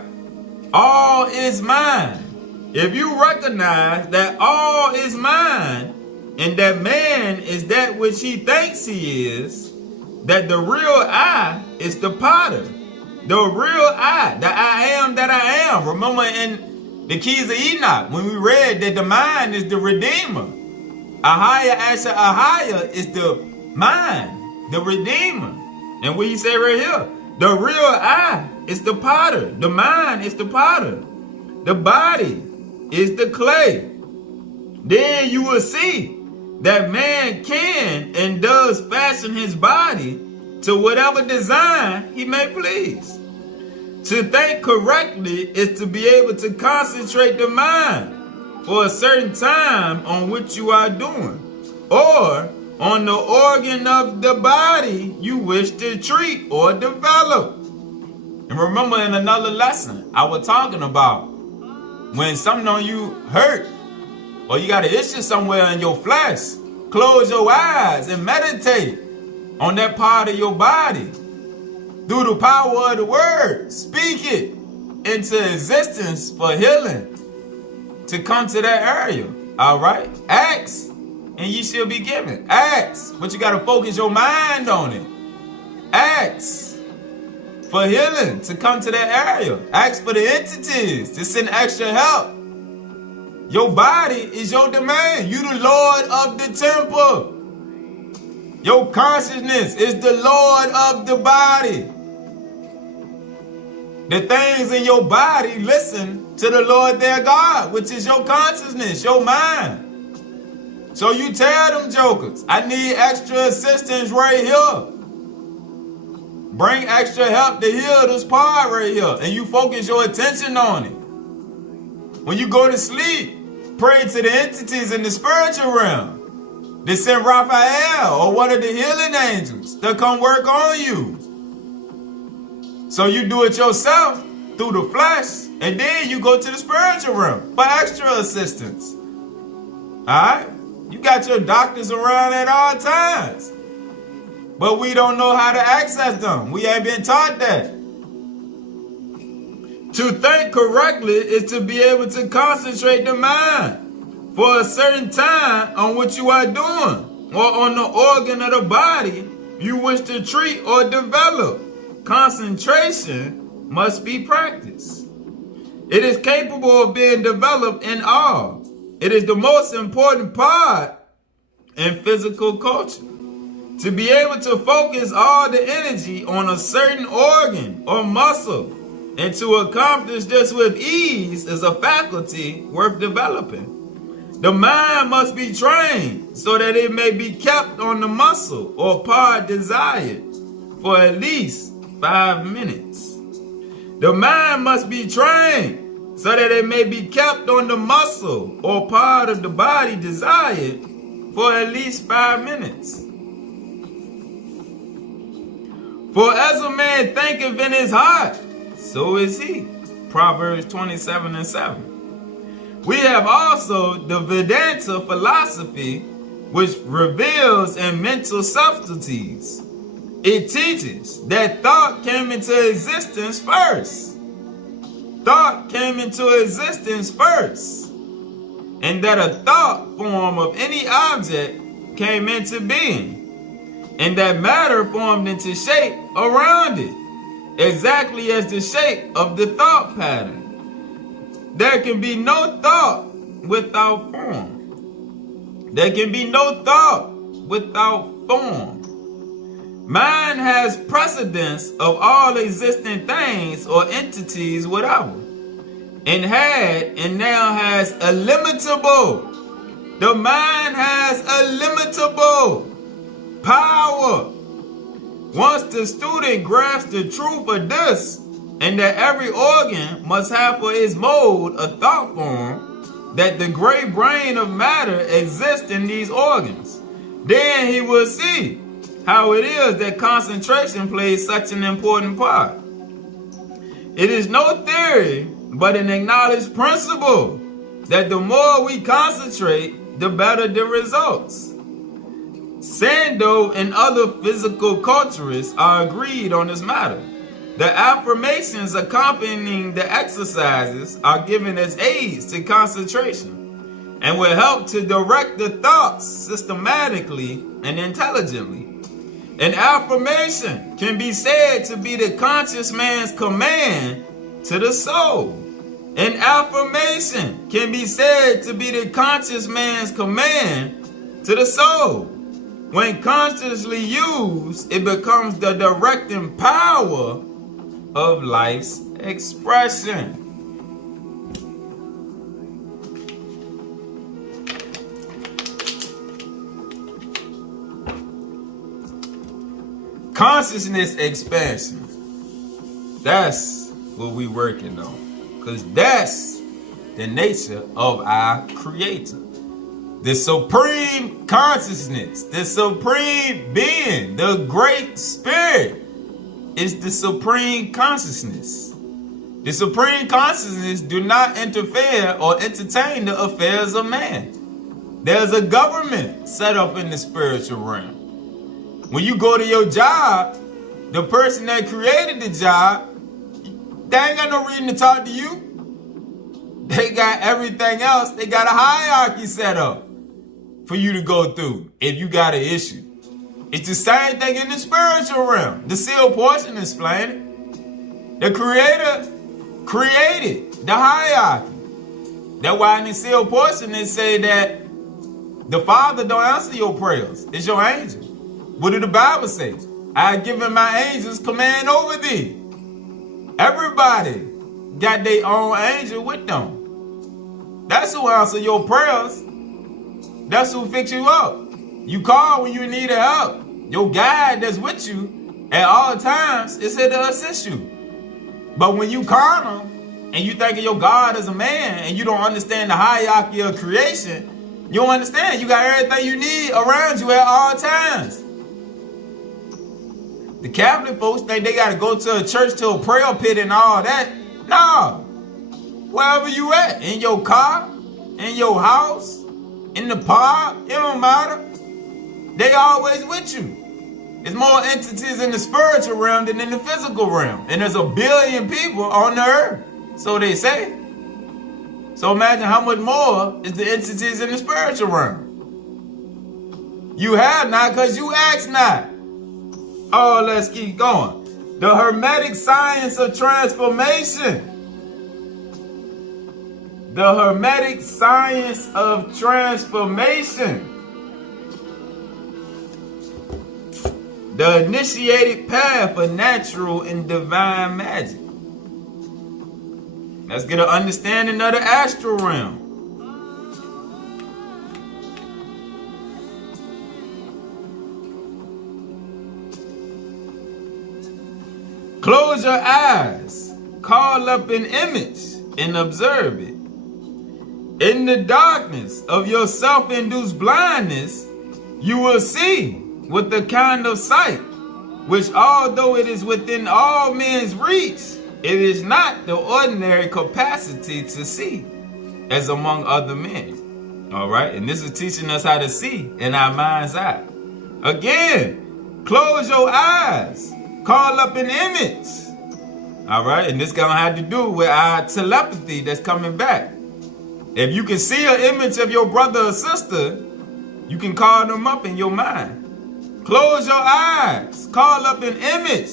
All is mind. If you recognize that all is mind and that man is that which he thinks he is, that the real I is the potter, the real I, the I am that I am. Remember in the Keys of Enoch, when we read that the mind is the redeemer. Ahaya Asha Ahaya is the mind, the redeemer. And what he say right here, the real I is the potter, the mind is the potter, the body is the clay. Then you will see that man can and does fashion his body to whatever design he may please. To think correctly is to be able to concentrate the mind for a certain time on what you are doing, or on the organ of the body you wish to treat or develop. And remember in another lesson, I was talking about when something on you hurt, or you got an issue somewhere in your flesh, close your eyes and meditate on that part of your body. Through the power of the word, speak it into existence for healing to come to that area. All right? Ask, and ye shall be given. Ask, but you got to focus your mind on it. Ask for healing to come to that area. Ask for the entities to send extra help. Your body is your domain. You the Lord of the temple. Your consciousness is the Lord of the body. The things in your body listen to the Lord their God, which is your consciousness, your mind. So you tell them jokers, I need extra assistance right here. Bring extra help to heal this part right here. And you focus your attention on it. When you go to sleep, pray to the entities in the spiritual realm. They send Raphael or one of the healing angels to come work on you. So you do it yourself through the flesh, and then you go to the spiritual realm for extra assistance. Alright? You got your doctors around at all times. But we don't know how to access them. We ain't been taught that. To think correctly is to be able to concentrate the mind for a certain time on what you are doing or on the organ of the body you wish to treat or develop. Concentration must be practiced. It is capable of being developed in all. It is the most important part in physical culture. To be able to focus all the energy on a certain organ or muscle and to accomplish this with ease is a faculty worth developing. The mind must be trained so that it may be kept on the muscle or part desired for at least 5 minutes. The mind must be trained so that it may be kept on the muscle or part of the body desired for at least 5 minutes. For as a man thinketh in his heart, so is he. Proverbs 27:7. We have also the Vedanta Philosophy, which reveals in mental subtleties. It teaches that thought came into existence first. Thought came into existence first. And that a thought form of any object came into being. And that matter formed into shape around it, exactly as the shape of the thought pattern. There can be no thought without form. There can be no thought without form. Mind has precedence of all existing things or entities, whatever, and had and now has illimitable. The mind has illimitable power. Once the student grasps the truth of this, and that every organ must have for its mode a thought form, that the great brain of matter exists in these organs, then he will see how it is that concentration plays such an important part. It is no theory, but an acknowledged principle that the more we concentrate, the better the results. Sando and other physical culturists are agreed on this matter. The affirmations accompanying the exercises are given as aids to concentration and will help to direct the thoughts systematically and intelligently. An affirmation can be said to be the conscious man's command to the soul. An affirmation can be said to be the conscious man's command to the soul. When consciously used, it becomes the directing power of life's expression. Consciousness expansion. That's what we working on. Because that's the nature of our Creator. The supreme consciousness, the supreme being, the great spirit is the supreme consciousness. The supreme consciousness do not interfere or entertain the affairs of man. There's a government set up in the spiritual realm. When you go to your job, the person that created the job, they ain't got no reason to talk to you. They got everything else. They got a hierarchy set up for you to go through if you got an issue. It's the same thing in the spiritual realm. The sealed portion explains it. The Creator created the hierarchy. That's why in the sealed portion it say that the Father don't answer your prayers. It's your angel. What did the Bible say? I have given my angels command over thee. Everybody got their own angel with them. That's who answer your prayers. That's who fix you up. You call when you need help. Your guide that's with you at all times is here to assist you. But when you carnal and you think of your God as a man and you don't understand the hierarchy of creation, you don't understand. You got everything you need around you at all times. The Catholic folks think they got to go to a church, to a prayer pit and all that. No. Wherever you at, in your car, in your house, in the park, it don't matter. They always with you. There's more entities in the spiritual realm than in the physical realm. And there's 1 billion people on the earth. So they say. So imagine how much more is the entities in the spiritual realm. You have not because you ask not. Oh, let's keep going. The Hermetic science of transformation. The Hermetic science of transformation. The initiated path for natural and divine magic. Let's get an understanding of the Astral Realm. Close your eyes, call up an image, and observe it. In the darkness of your self-induced blindness, you will see with the kind of sight, which although it is within all men's reach, it is not the ordinary capacity to see, as among other men. All right, and this is teaching us how to see in our mind's eye. Again, close your eyes, call up an image. All right, and this gonna have to do with our telepathy that's coming back. If you can see an image of your brother or sister, you can call them up in your mind. Close your eyes, call up an image,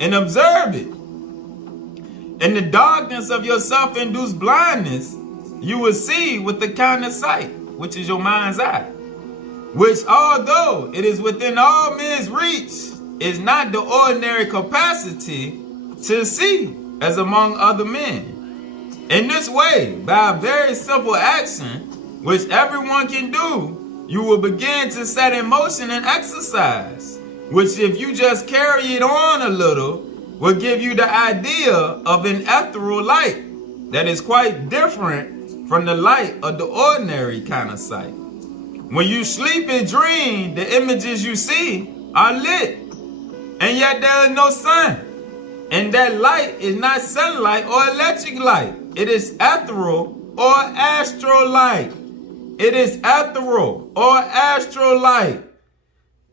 and observe it. In the darkness of your self-induced blindness, you will see with the kind of sight, which is your mind's eye, which although it is within all men's reach, is not the ordinary capacity to see as among other men. In this way, by a very simple action, which everyone can do, you will begin to set in motion an exercise, which if you just carry it on a little, will give you the idea of an ethereal light that is quite different from the light of the ordinary kind of sight. When you sleep and dream, the images you see are lit, and yet there is no sun. And that light is not sunlight or electric light. It is ethereal or astral light. It is ethereal or astral light.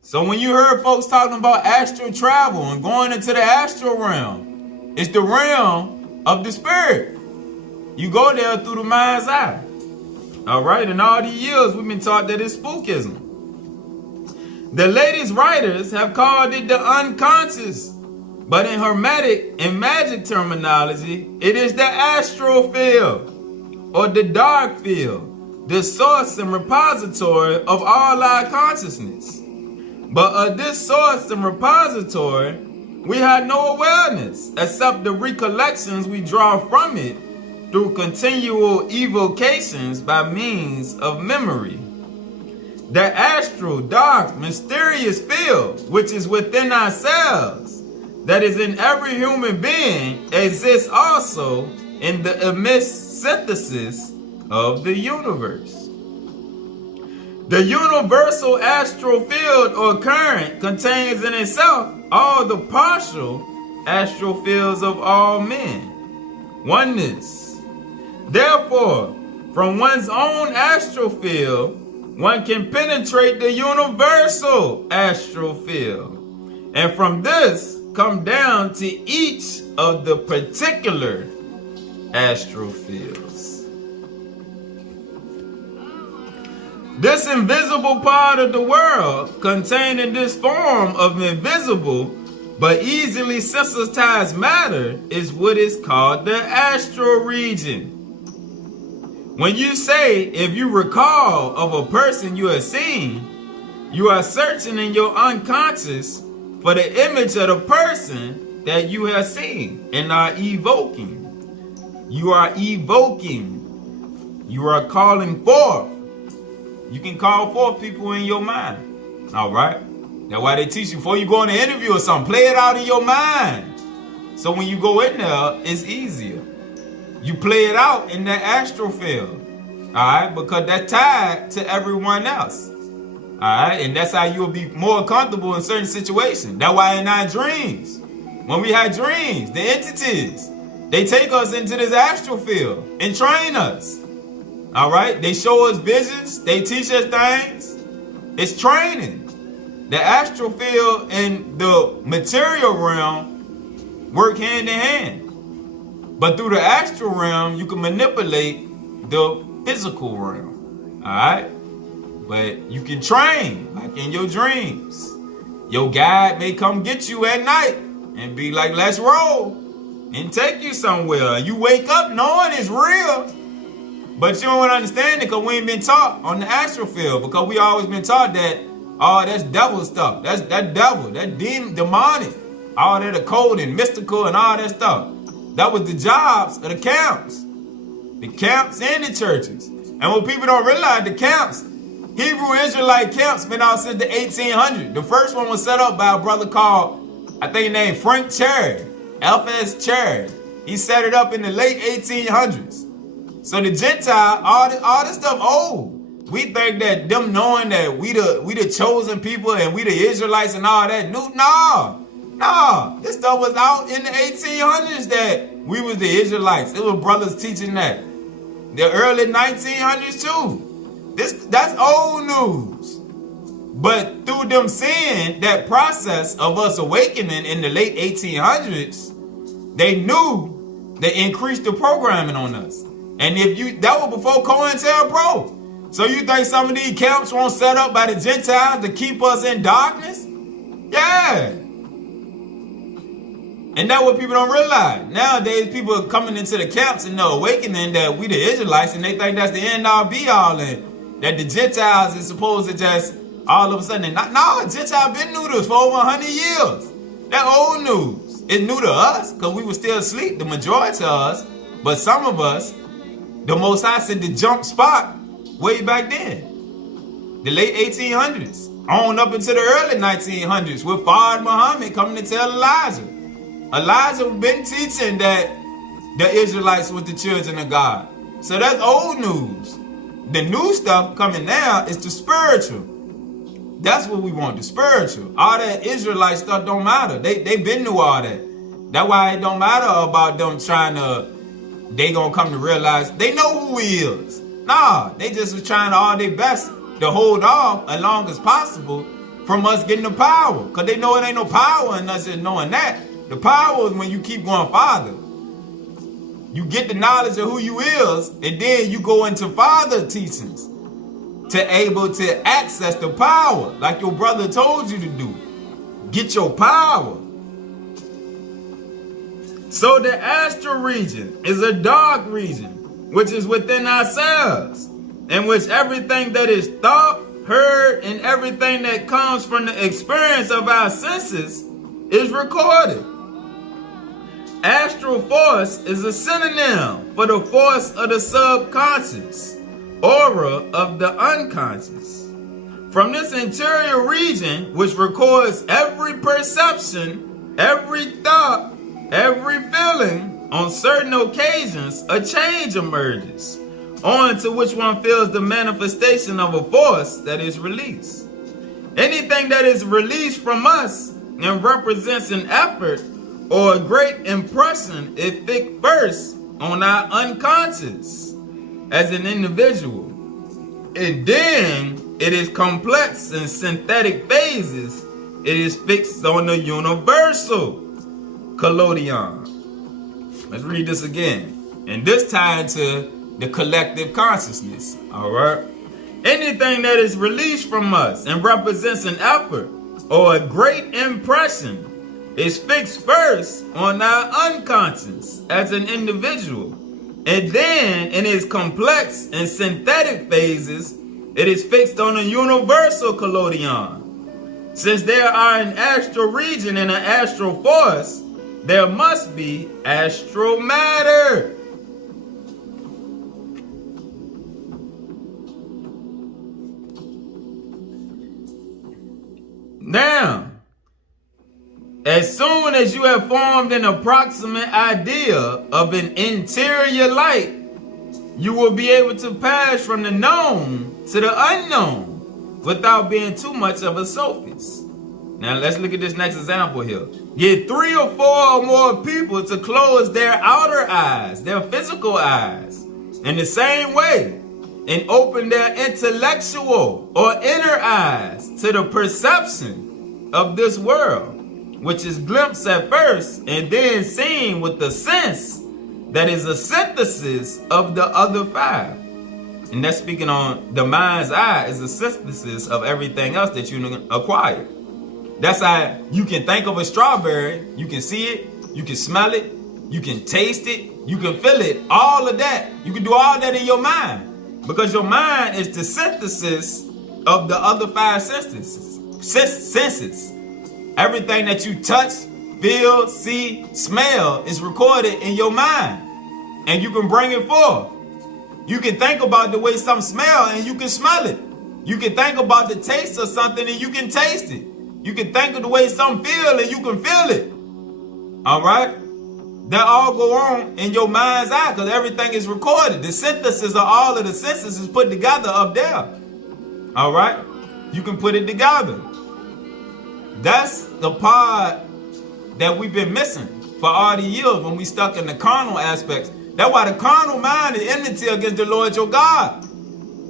So when you heard folks talking about astral travel and going into the astral realm, it's the realm of the spirit. You go there through the mind's eye. All right, in all these years, we've been taught that it's spookism. The latest writers have called it the unconscious, but in Hermetic and magic terminology, it is the astral field or the dark field, the source and repository of all our consciousness. But of this source and repository, we have no awareness except the recollections we draw from it through continual evocations by means of memory. The astral, dark, mysterious field, which is within ourselves, that is in every human being, exists also in the immense synthesis of the universe. The universal astral field or current contains in itself all the partial astral fields of all men. Oneness. Therefore, from one's own astral field, one can penetrate the universal astral field, and from this come down to each of the particular astral fields. This invisible part of the world, contained in this form of invisible but easily sensitized matter, is what is called the Astral Region, When you say, if you recall of a person you have seen, you are searching in your unconscious for the image of the person that you have seen and are evoking. You are evoking. You are calling forth. You can call forth people in your mind. All right? That's why they teach you before you go on an interview or something, play it out in your mind. So when you go in there, it's easier. You play it out in that astral field. All right? Because that's tied to everyone else. All right? And that's how you'll be more comfortable in certain situations. That's why in our dreams, when we have dreams, the entities, they take us into this astral field and train us. All right? They show us visions. They teach us things. It's training. The astral field and the material realm work hand in hand. But through the astral realm, you can manipulate the physical realm. All right? But you can train, like in your dreams. Your guide may come get you at night and be like, let's roll, and take you somewhere. You wake up knowing it's real, but you don't understand it because we ain't been taught on the astral field, because we always been taught that, oh, that's devil stuff. That's that devil, that demon, demonic, all that occult and mystical and all that stuff. That was the jobs of the camps and the churches. And what people don't realize, the camps, Hebrew Israelite camps, been out since the 1800s. The first one was set up by a brother called, I think named Frank Cherry, F.S. Cherry. He set it up in the late 1800s. So the Gentile, all this stuff old. We think that them knowing that we the chosen people and we the Israelites and all that. No. This stuff was out in the 1800s that we was the Israelites. It was brothers teaching that. The early 1900s too. That's old news. But through them seeing that process of us awakening in the late 1800s, they knew they increased the programming on us. And that was before COINTELPRO. So you think some of these camps weren't set up by the Gentiles to keep us in darkness? Yeah. And that's what people don't realize. Nowadays, people are coming into the camps and they're awakening that we the Israelites, and they think that's the end all be all, and that the Gentiles is supposed to just all of a sudden. No, Gentiles been new to us for over 100 years. That old news. It's new to us because we were still asleep, the majority of us. But some of us, the Most High said the jump spot way back then. The late 1800s. On up into the early 1900s with Fard Muhammad coming to tell Elijah. Elijah been teaching that the Israelites was the children of God. So that's old news. The new stuff coming now is the spiritual. That's what we want, the spiritual. All that Israelite stuff don't matter. They been knew all that. That's why it don't matter about them they gonna come to realize they know who he is. Nah, they just was trying all their best to hold off as long as possible from us getting the power. Because they know it ain't no power in us just knowing that. The power is when you keep going farther. You get the knowledge of who you is, and then you go into farther teachings to able to access the power, like your brother told you to do. Get your power. So the Astral Region is a dark region, which is within ourselves, in which everything that is thought, heard, and everything that comes from the experience of our senses is recorded. Astral force is a synonym for the force of the subconscious, aura of the unconscious. From this interior region, which records every perception, every thought, every feeling, on certain occasions, a change emerges, on to which one feels the manifestation of a force that is released. Anything that is released from us and represents an effort or a great impression is fixed first on our unconscious as an individual. And then it is complex in synthetic phases. It is fixed on the universal collodion. Let's read this again. And this tied to the collective consciousness. All right. Anything that is released from us and represents an effort or a great impression is fixed first on our unconscious as an individual. And then in its complex and synthetic phases, it is fixed on a universal collodion. Since there are an astral region and an astral force, there must be astral matter. Now, as soon as you have formed an approximate idea of an interior light, you will be able to pass from the known to the unknown without being too much of a sophist. Now let's look at this next example here. Get 3 or 4 or more people to close their outer eyes, their physical eyes, in the same way, and open their intellectual or inner eyes to the perception of this world, which is glimpsed at first and then seen with the sense that is a synthesis of the other 5. And that's speaking on the mind's eye is a synthesis of everything else that you acquired. That's how you can think of a strawberry, you can see it, you can smell it, you can taste it, you can feel it, all of that. You can do all that in your mind. Because your mind is the synthesis of the other 5 senses. Everything that you touch, feel, see, smell is recorded in your mind. And you can bring it forth. You can think about the way something smells and you can smell it. You can think about the taste of something and you can taste it. You can think of the way something feels and you can feel it. Alright? That all go on in your mind's eye because everything is recorded. The synthesis of all of the senses is put together up there. Alright? You can put it together. That's the part that we've been missing for all the years when we stuck in the carnal aspects. That's why the carnal mind is enmity against the Lord your God.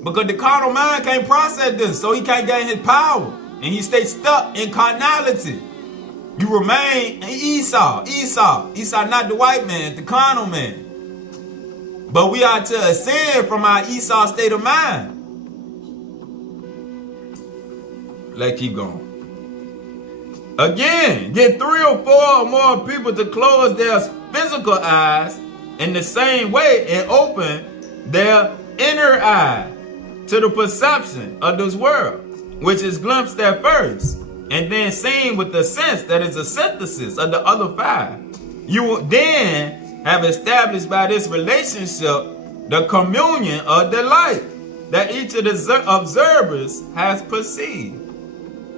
Because the carnal mind can't process this, so he can't gain his power. And he stays stuck in carnality. You remain in Esau, not the white man, the carnal man. But we are to ascend from our Esau state of mind. Let's keep going. Again, get 3 or 4 or more people to close their physical eyes in the same way and open their inner eye to the perception of this world, which is glimpsed at first and then seen with the sense that is a synthesis of the other 5. You will then have established by this relationship the communion of the light that each of the observers has perceived.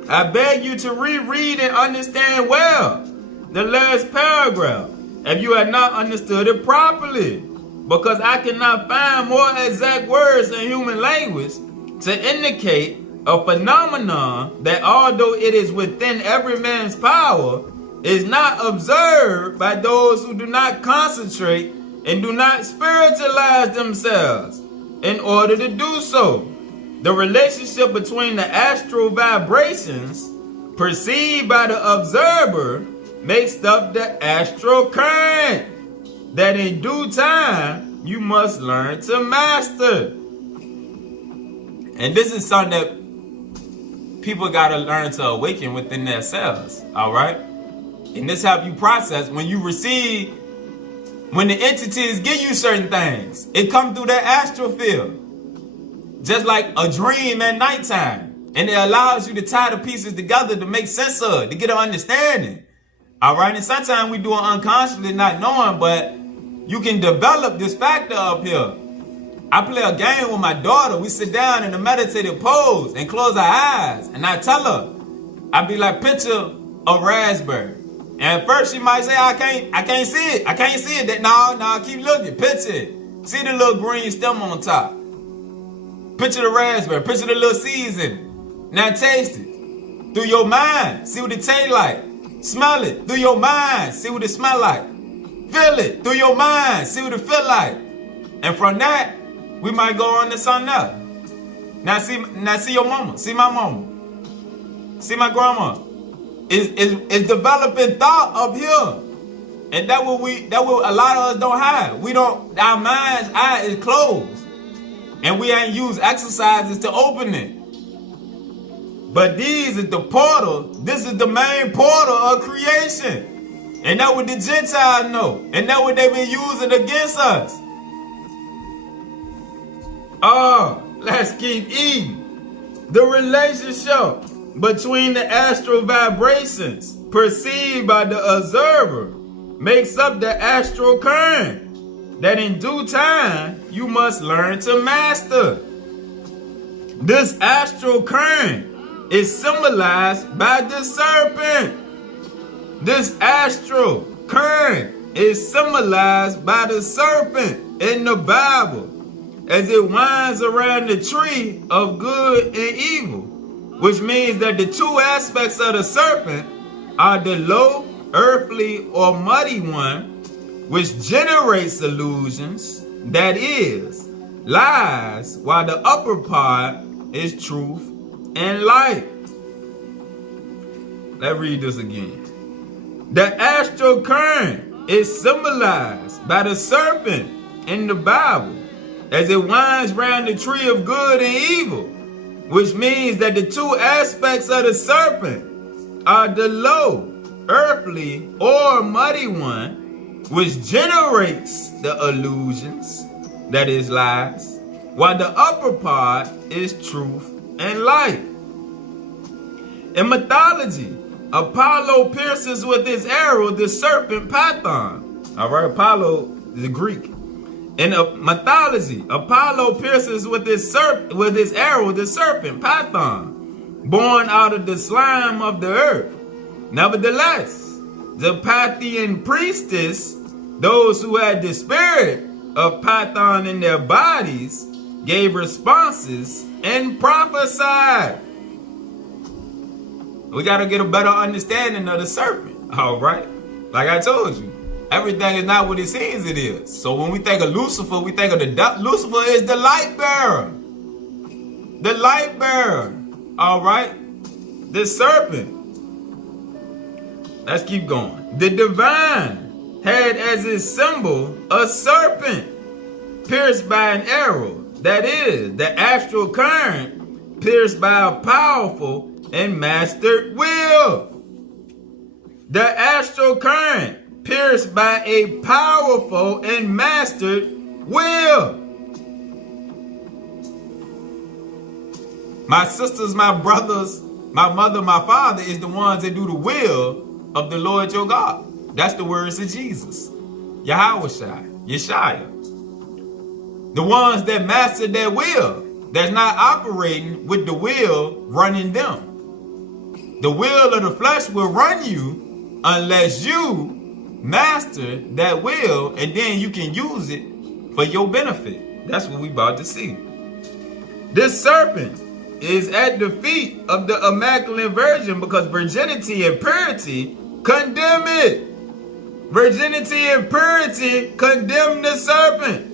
I beg you to reread and understand well the last paragraph if you have not understood it properly, because I cannot find more exact words in human language to indicate a phenomenon that, although it is within every man's power, is not observed by those who do not concentrate and do not spiritualize themselves in order to do so. The relationship between the astral vibrations perceived by the observer makes up the astral current that in due time you must learn to master. And this is something that people got to learn to awaken within themselves, all right? And this help you process when you receive, when the entities give you certain things, it comes through that astral field. Just like a dream at nighttime. And it allows you to tie the pieces together to make sense of it, to get an understanding. All right? And sometimes we do it unconsciously, not knowing, but you can develop this factor up here. I play a game with my daughter. We sit down in a meditative pose and close our eyes. And I tell her, I be like, picture a raspberry. And at first she might say, I can't see it. I can't see it. No, keep looking. Picture it. See the little green stem on top. Picture the raspberry. Picture the little seeds in it. Now taste it. Through your mind. See what it tastes like. Smell it. Through your mind. See what it smells like. Feel it. Through your mind. See what it feels like. And from that, we might go on to something else. Now see your mama. See my mama. See my grandma. It's developing thought up here. And that what a lot of us don't have. Our mind's eye is closed. And we ain't used exercises to open it. But these is the portal. This is the main portal of creation. And that's what the Gentiles know. And that's what they've been using against us. Oh, let's keep eating. The relationship between the astral vibrations perceived by the observer makes up the astral current that in due time you must learn to master. This astral current is symbolized by the serpent. This astral current is symbolized by the serpent in the Bible as it winds around the tree of good and evil, which means that the two aspects of the serpent are the low, earthly, or muddy one, which generates illusions, that is, lies, while the upper part is truth and light. Let's read this again. The astral current is symbolized by the serpent in the Bible as it winds round the tree of good and evil, which means that the two aspects of the serpent are the low, earthly, or muddy one, which generates the illusions, that is lies, while the upper part is truth and light. In mythology, Apollo pierces with his arrow the serpent Python. All right, Apollo is the Greek. In mythology, Apollo pierces with his arrow the serpent Python, born out of the slime of the earth. Nevertheless, the Pythian priestess, those who had the spirit of Python in their bodies, gave responses and prophesied. We got to get a better understanding of the serpent, all right? Like I told you, everything is not what it seems it is. So when we think of Lucifer, we think of Lucifer is the light bearer. The light bearer, all right? The serpent. Let's keep going. The divine had as its symbol a serpent pierced by an arrow. That is, the astral current pierced by a powerful and mastered will. The astral current pierced by a powerful and mastered will. My sisters, my brothers, my mother, my father is the ones that do the will of the Lord your God. That's the words of Jesus. Yahushua, Yeshaya. The ones that master their will, that's not operating with the will running them. The will of the flesh will run you unless you master that will, and then you can use it for your benefit. That's what we about to see. This serpent is at the feet of the Immaculate Virgin because virginity and purity condemn it. Virginity and purity condemn the serpent.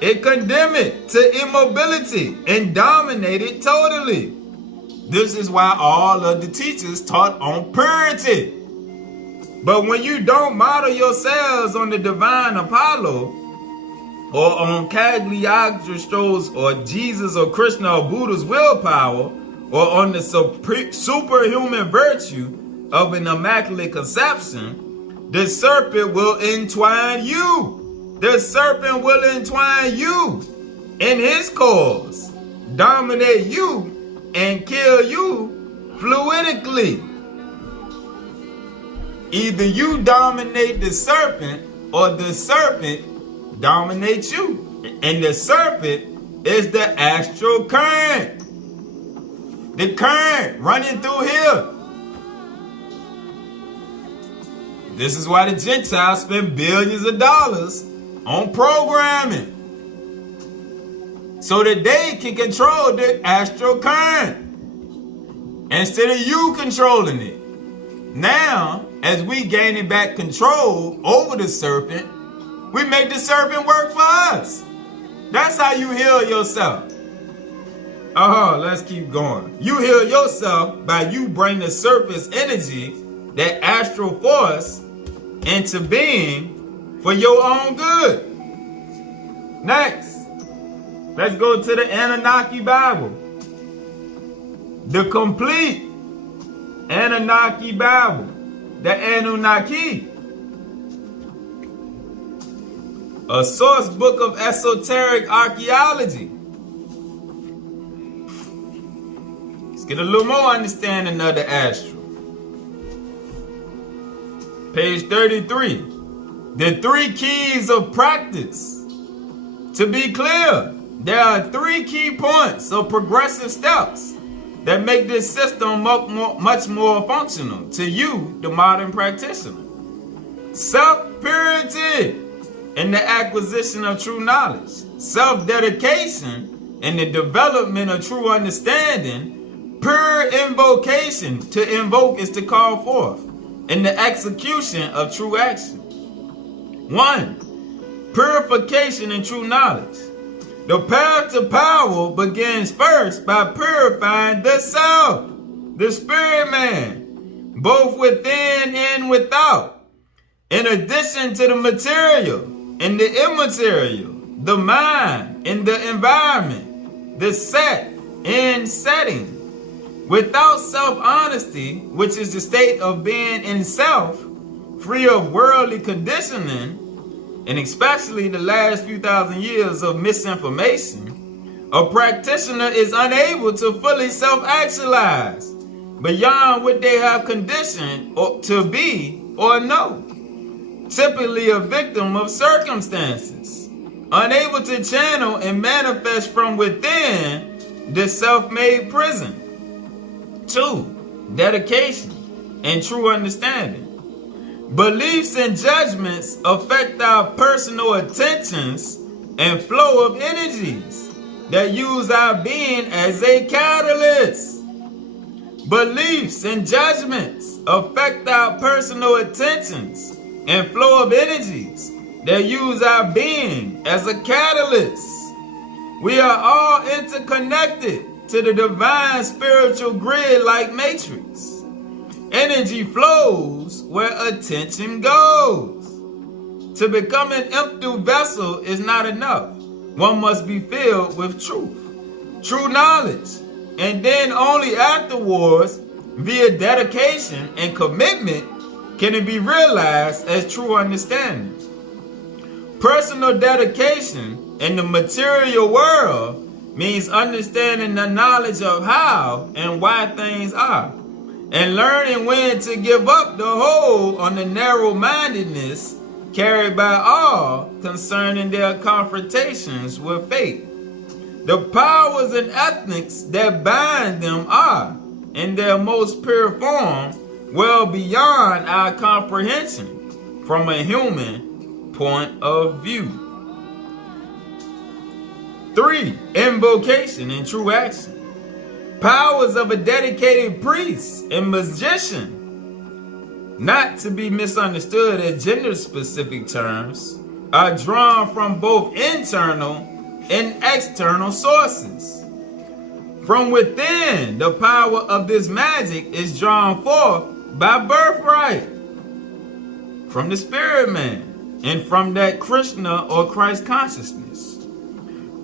It condemn it to immobility and dominate it totally. This is why all of the teachers taught on purity. But when you don't model yourselves on the divine Apollo, or on Cagliostro's or Jesus or Krishna or Buddha's willpower, or on the superhuman virtue of an immaculate conception, the serpent will entwine you. The serpent will entwine you in his cause, dominate you, and kill you fluidically. Either you dominate the serpent or the serpent dominates you. And the serpent is the astral current. The current running through here. This is why the Gentiles spend billions of dollars on programming, so that they can control the astral current instead of you controlling it. Now, as we gaining back control over the serpent, we make the serpent work for us. That's how you heal yourself. Let's keep going. You heal yourself by you bring the serpent's energy, that astral force, into being for your own good. Next, let's go to the Anunnaki Bible. The complete Anunnaki Bible. The Anunnaki. A source book of esoteric archaeology get a little more understanding of the astral. Page 33. The 3 keys of practice. To be clear, there are 3 key points of progressive steps that make this system much more functional to you, the modern practitioner. Self-purity in the acquisition of true knowledge. Self-dedication in the development of true understanding. Pure invocation. To invoke is to call forth. In the execution of true action. 1. Purification in true knowledge. The path to power begins first by purifying the self, the spirit man, both within and without. In addition to the material and the immaterial, the mind and the environment, the set and setting. Without self-honesty, which is the state of being in self, free of worldly conditioning, and especially the last few thousand years of misinformation, a practitioner is unable to fully self-actualize beyond what they have conditioned to be or know. Typically a victim of circumstances, unable to channel and manifest from within the self-made prison. 2. Dedication and true understanding. Beliefs and judgments affect our personal attentions and flow of energies that use our being as a catalyst. Beliefs and judgments affect our personal attentions and flow of energies that use our being as a catalyst. We are all interconnected to the divine spiritual grid like matrix. Energy flows where attention goes. To become an empty vessel is not enough. One must be filled with truth, true knowledge, and then only afterwards, via dedication and commitment, can it be realized as true understanding. Personal dedication in the material world means understanding the knowledge of how and why things are, and learning when to give up the hold on the narrow-mindedness carried by all concerning their confrontations with fate. The powers and ethics that bind them are, in their most pure form, well beyond our comprehension from a human point of view. 3. Invocation and true action. Powers of a dedicated priest and magician, not to be misunderstood as gender-specific terms, are drawn from both internal and external sources. From within, the power of this magic is drawn forth by birthright, from the spirit man, and from that Krishna or Christ consciousness.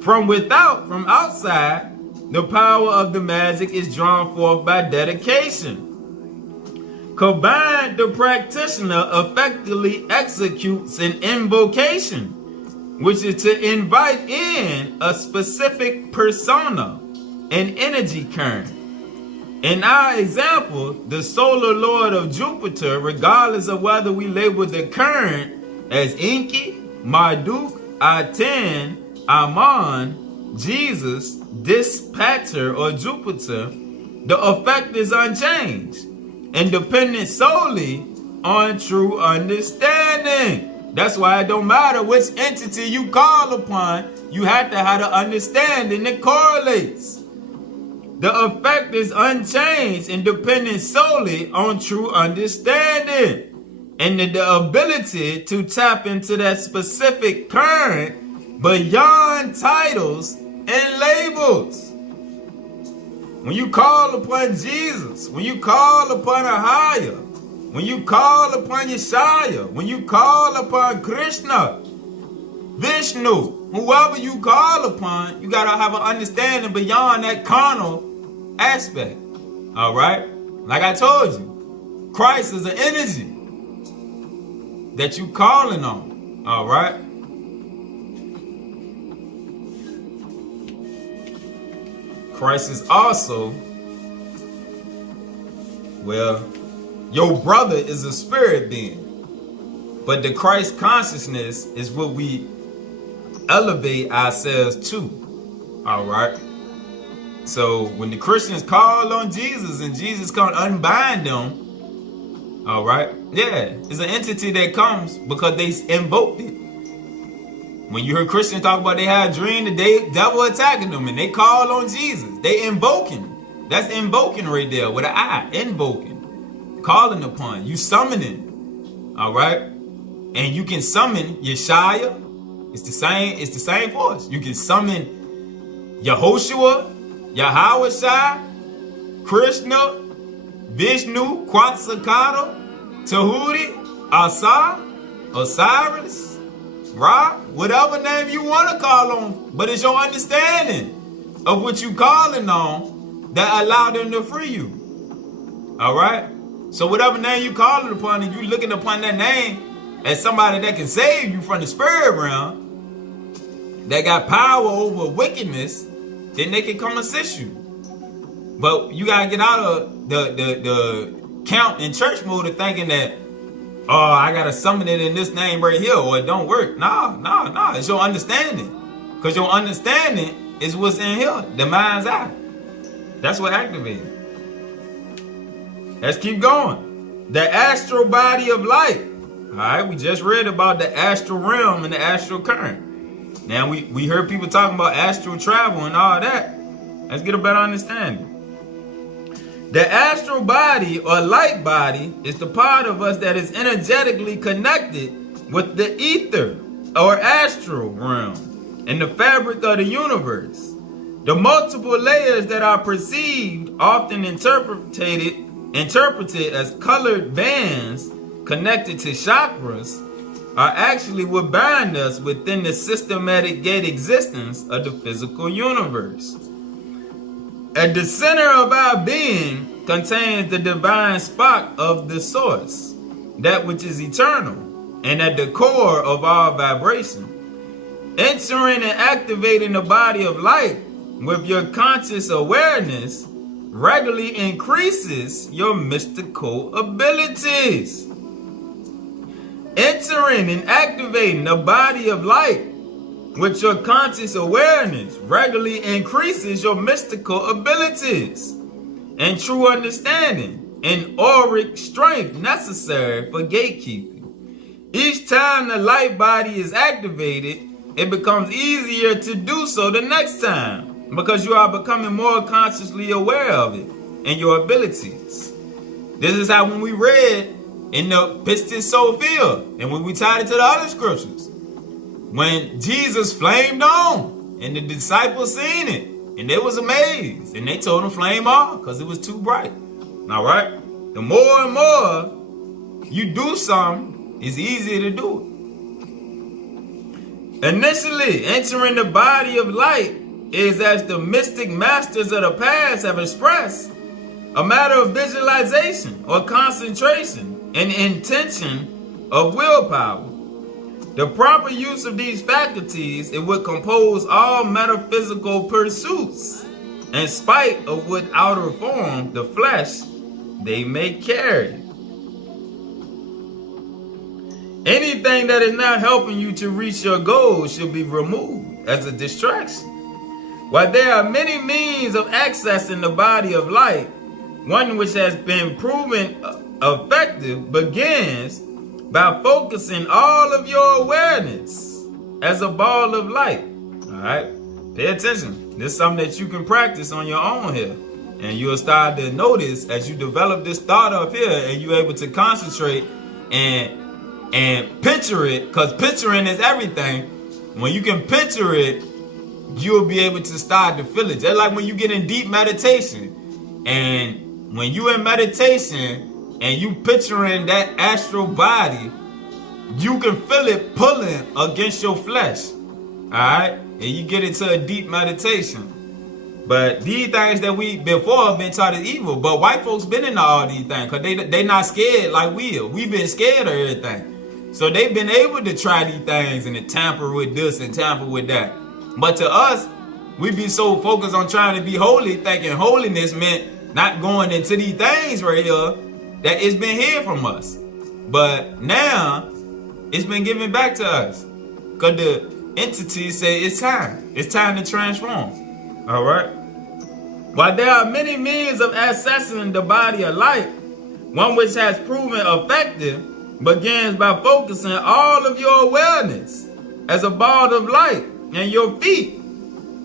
From without, from outside, the power of the magic is drawn forth by dedication. Combined, the practitioner effectively executes an invocation, which is to invite in a specific persona, an energy current. In our example, the solar lord of Jupiter, regardless of whether we label the current as Enki, Marduk, Aten, Aman, Jesus, Dispatcher, or Jupiter, the effect is unchanged and dependent solely on true understanding. That's why it don't matter which entity you call upon, you have to have the understanding that correlates. The effect is unchanged and dependent solely on true understanding and the ability to tap into that specific current beyond titles and labels. When you call upon Jesus, when you call upon a higher, when you call upon Yeshaya, when you call upon Krishna, Vishnu, whoever you call upon, you gotta have an understanding beyond that carnal aspect. All right? Like I told you, Christ is an energy that you calling on. All right? Christ is also Well, your brother is a spirit being. But the Christ consciousness is what we elevate ourselves to. All right. So when the Christians call on Jesus and Jesus can't unbind them, all right, yeah, it's an entity that comes because they invoked it. When you heard Christians talk about they had a dream, the devil attacking them, and they call on Jesus. They invoking. That's invoking right there with an I. Invoking. Calling upon. You summoning. All right? And you can summon Yeshaya. It's the same force. You can summon Yehoshua, Yahweh, Krishna, Vishnu, Quetzalcoatl, Tahuti, Asa, Osiris, Ra, whatever name you want to call on. But it's your understanding of what you calling on that allow them to free you. All right? So whatever name you calling upon and you looking upon that name as somebody that can save you from the spirit realm, that got power over wickedness, then they can come assist you. But you gotta get out of the count in church mode of thinking that, oh, I gotta summon it in this name right here or it don't work. Nah. It's your understanding. Because your understanding is what's in here, the mind's eye. That's what activated. Let's keep going. The astral body of light. All right, we just read about the astral realm and the astral current. Now we heard people talking about astral travel and all that. Let's get a better understanding. The astral body or light body is the part of us that is energetically connected with the ether or astral realm and the fabric of the universe. The multiple layers that are perceived, often interpreted as colored bands connected to chakras, are actually what bind us within the systematic gate existence of the physical universe. At the center of our being contains the divine spark of the source, that which is eternal, and at the core of our vibration. Entering and activating the body of light with your conscious awareness regularly increases your mystical abilities. Entering and activating the body of light with your conscious awareness regularly increases your mystical abilities and true understanding and auric strength necessary for gatekeeping. Each time the light body is activated, it becomes easier to do so the next time because you are becoming more consciously aware of it and your abilities. This is how when we read in the Pistis Sophia and when we tied it to the other scriptures, when Jesus flamed on and the disciples seen it and they was amazed and they told him flame on because it was too bright. All right, the more and more you do something, it's easier to do it. Initially, entering the body of light is, as the mystic masters of the past have expressed, a matter of visualization or concentration and intention of willpower. The proper use of these faculties is what compose all metaphysical pursuits, in spite of what outer form, the flesh, they may carry. Anything that is not helping you to reach your goals should be removed as a distraction. While there are many means of accessing the body of light, one which has been proven effective begins by focusing all of your awareness as a ball of light. All right, pay attention. This is something that you can practice on your own here, and you'll start to notice as you develop this thought up here, and you're able to concentrate and picture it, because picturing is everything. When you can picture it, you'll be able to start to feel it. Just like when you get in deep meditation, and when you in meditation and you picturing that astral body, you can feel it pulling against your flesh. Alright? And you get into a deep meditation. But these things that we before have been taught is evil. But white folks been into all these things because they not scared like we are. We've been scared of everything. So they've been able to try these things and to tamper with this and tamper with that. But to us, we be so focused on trying to be holy, thinking holiness meant not going into these things right here that it's been hid from us. But now it's been given back to us. Because the entities say it's time. It's time to transform. All right? While there are many means of accessing the body of light, one which has proven effective begins by focusing all of your awareness as a ball of light in your feet,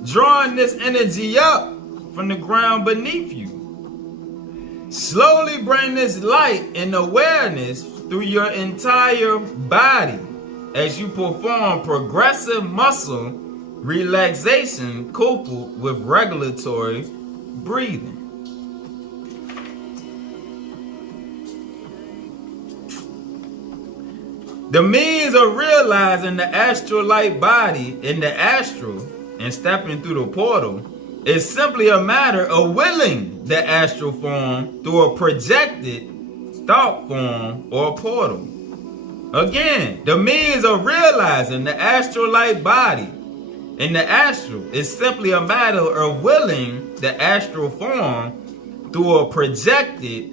drawing this energy up from the ground beneath you. Slowly bring this light and awareness through your entire body as you perform progressive muscle relaxation coupled with regulatory breathing. The means of realizing the astral light body in the astral and stepping through the portal is simply a matter of willing the astral form through a projected thought form or portal. Again, the means of realizing the astral light body in the astral is simply a matter of willing the astral form through a projected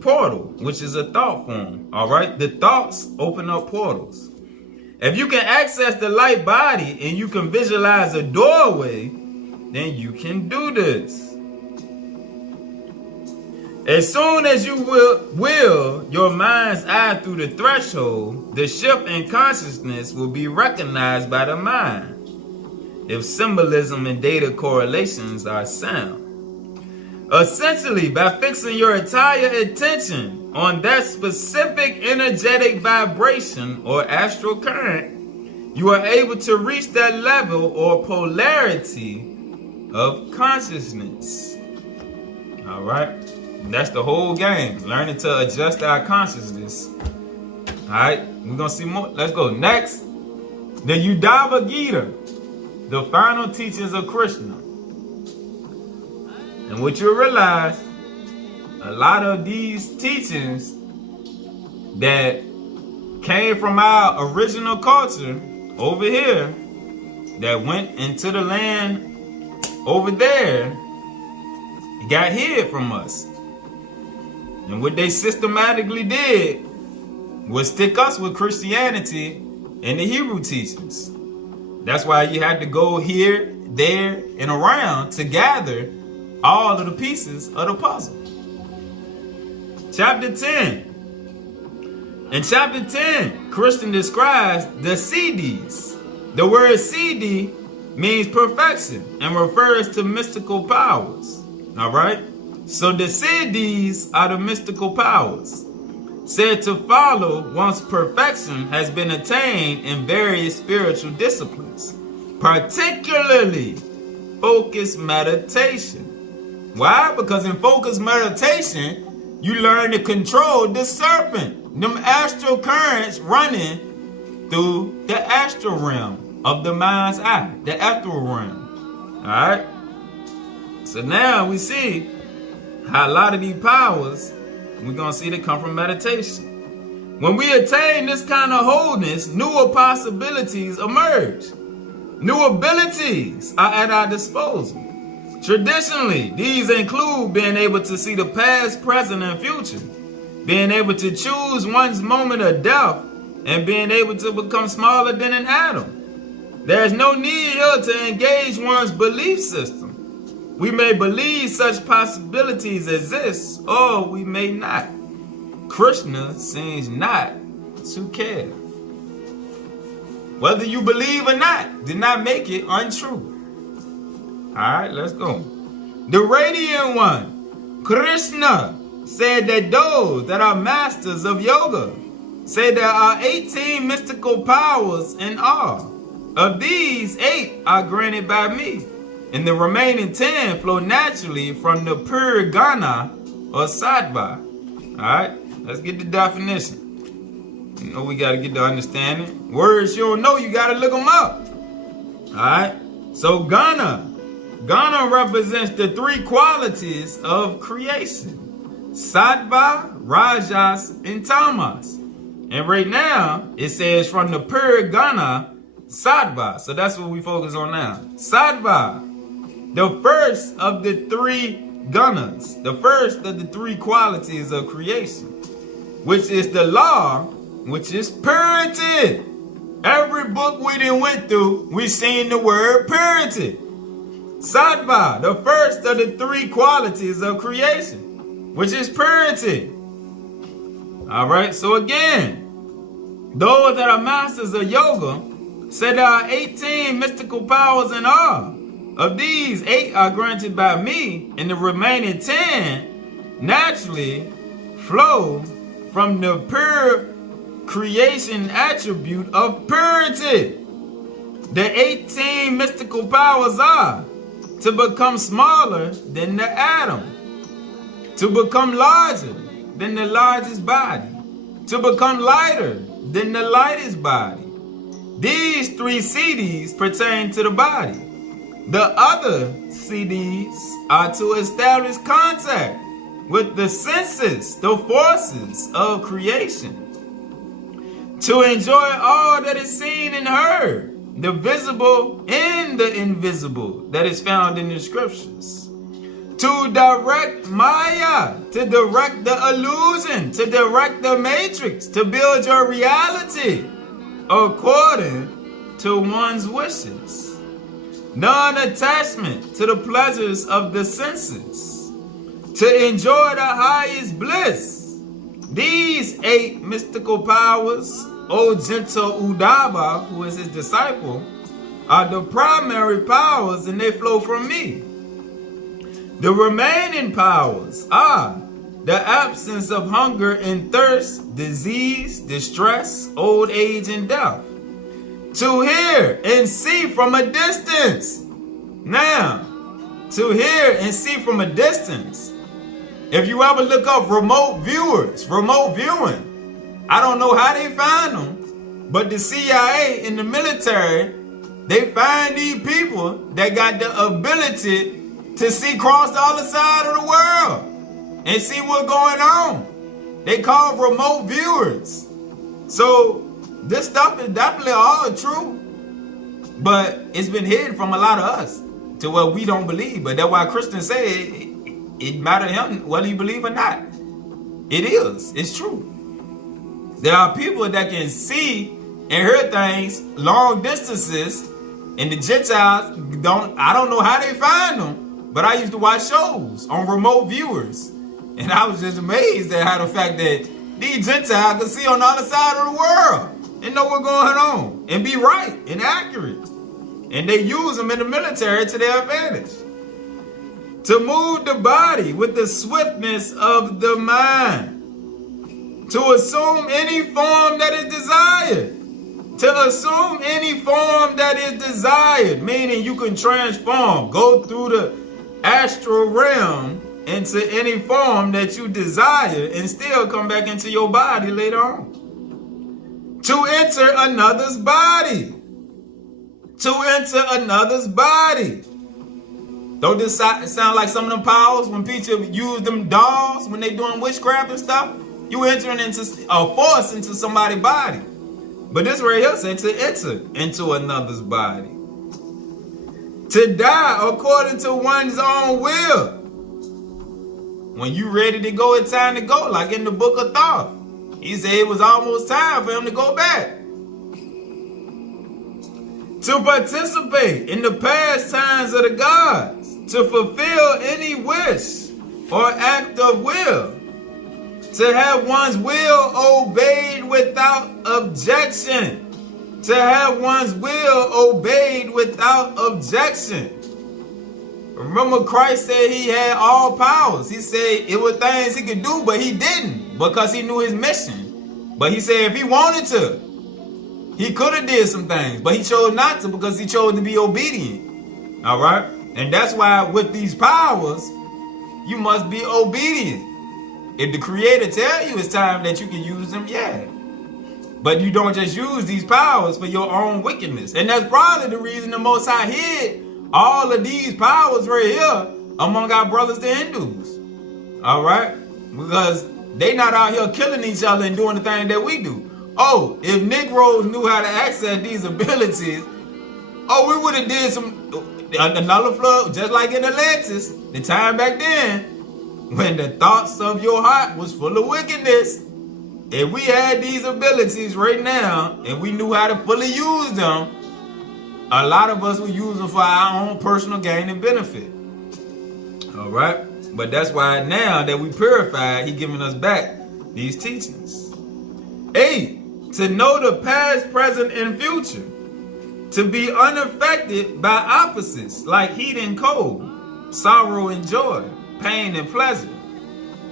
portal, which is a thought form. All right, the thoughts open up portals. If you can access the light body and you can visualize a doorway, then you can do this. As soon as you will your mind's eye through the threshold, the shift in consciousness will be recognized by the mind, if symbolism and data correlations are sound. Essentially, by fixing your entire attention on that specific energetic vibration or astral current, you are able to reach that level or polarity of consciousness. All right? That's the whole game. Learning to adjust our consciousness. All right? We're going to see more. Let's go. Next, the Uddhava Gita, the final teachings of Krishna. And what you'll realize, a lot of these teachings that came from our original culture over here, that went into the land over there, got hid from us. And what they systematically did was stick us with Christianity and the Hebrew teachings. That's why you had to go here, there, and around to gather all of the pieces of the puzzle. Chapter 10. In chapter 10, Krishna describes the Siddhis. The word Siddhi means perfection and refers to mystical powers. All right? So the Siddhis are the mystical powers said to follow once perfection has been attained in various spiritual disciplines, particularly focused meditation. Why? Because in focused meditation, you learn to control the serpent, them astral currents running through the astral realm of the mind's eye, the astral realm. All right? So now we see how a lot of these powers, we're going to see they come from meditation. When we attain this kind of wholeness, newer possibilities emerge. New abilities are at our disposal. Traditionally, these include being able to see the past, present, and future, being able to choose one's moment of death, and being able to become smaller than an atom. There is no need here to engage one's belief system. We may believe such possibilities exist, or we may not. Krishna seems not to care. Whether you believe or not did not make it untrue. Alright, let's go. The Radiant One, Krishna, said that those that are masters of yoga say there are 18 mystical powers in all. Of these, 8 are granted by me, and the remaining 10 flow naturally from the pure Ghana or Sattva. Alright, let's get the definition. You know we gotta get the understanding. Words you don't know, you gotta look them up. Alright, so Ghana represents the 3 qualities of creation: Sattva, Rajas, and Tamas. And right now, it says from the pure Ghana, Sattva. So that's what we focus on now. Sattva, the first of the 3 gunas, the first of the three qualities of creation, which is the law, which is purity. Every book we done went through, we seen the word purity. Sattva, the first of the three qualities of creation, which is purity. All right, so again, those that are masters of yoga say there are 18 mystical powers in all. Of these, 8 are granted by me, and the remaining 10 naturally flow from the pure creation attribute of purity. The 18 mystical powers are to become smaller than the atom, to become larger than the largest body, to become lighter than the lightest body. These 3 CDs pertain to the body. The other CDs are to establish contact with the senses, the forces of creation, to enjoy all that is seen and heard, the visible and the invisible that is found in the scriptures, to direct Maya, to direct the illusion, to direct the matrix, to build your reality according to one's wishes. Non-attachment to the pleasures of the senses, to enjoy the highest bliss. These 8 mystical powers, O gentle Uddhava, who is his disciple, are the primary powers, and they flow from me. The remaining powers are the absence of hunger and thirst, disease, distress, old age, and death. To hear and see from a distance. Now, to hear and see from a distance. If you ever look up remote viewers, remote viewing, I don't know how they find them, but the CIA and the military, they find these people that got the ability to see across the other side of the world and see what's going on. They call remote viewers. So this stuff is definitely all true, but it's been hidden from a lot of us to where we don't believe. But that's why Christians say it matters to him whether you believe or not. It is. It's true. There are people that can see and hear things long distances, and the Gentiles I don't know how they find them, but I used to watch shows on remote viewers, and I was just amazed at how the fact that these Gentiles can see on the other side of the world and know what's going on and be right and accurate. And they use them in the military to their advantage. To move the body with the swiftness of the mind. To assume any form that is desired. To assume any form that is desired. Meaning you can transform, go through the Astral Realm into any form that you desire and still come back into your body later on. To enter another's body. To enter another's body. Don't this sound like some of them powers when people use them dolls when they doing witchcraft and stuff? You entering into a force into somebody's body. But this right here said to enter into another's body. To die according to one's own will. When you ready to go, it's time to go. Like in the book of Thoth. He said it was almost time for him to go back. To participate in the pastimes of the gods. To fulfill any wish or act of will. To have one's will obeyed without objection. To have one's will obeyed without objection. Remember Christ said he had all powers. He said it were things he could do, but he didn't because he knew his mission. But he said if he wanted to, he could have did some things, but he chose not to because he chose to be obedient. All right? And that's why with these powers, you must be obedient. If the Creator tell you it's time that you can use them, yeah. But you don't just use these powers for your own wickedness. And that's probably the reason the Most High hid all of these powers right here among our brothers the Hindus. All right? Because they not out here killing each other and doing the thing that we do. Oh, if Negroes knew how to access these abilities, oh, we would have did some... Another flood, just like in Atlantis, the time back then, when the thoughts of your heart was full of wickedness. If we had these abilities right now, and we knew how to fully use them, a lot of us would use them for our own personal gain and benefit. All right? But that's why now that we purified, He giving us back these teachings. 8, to know the past, present, and future. To be unaffected by opposites like heat and cold, sorrow and joy, pain and pleasure.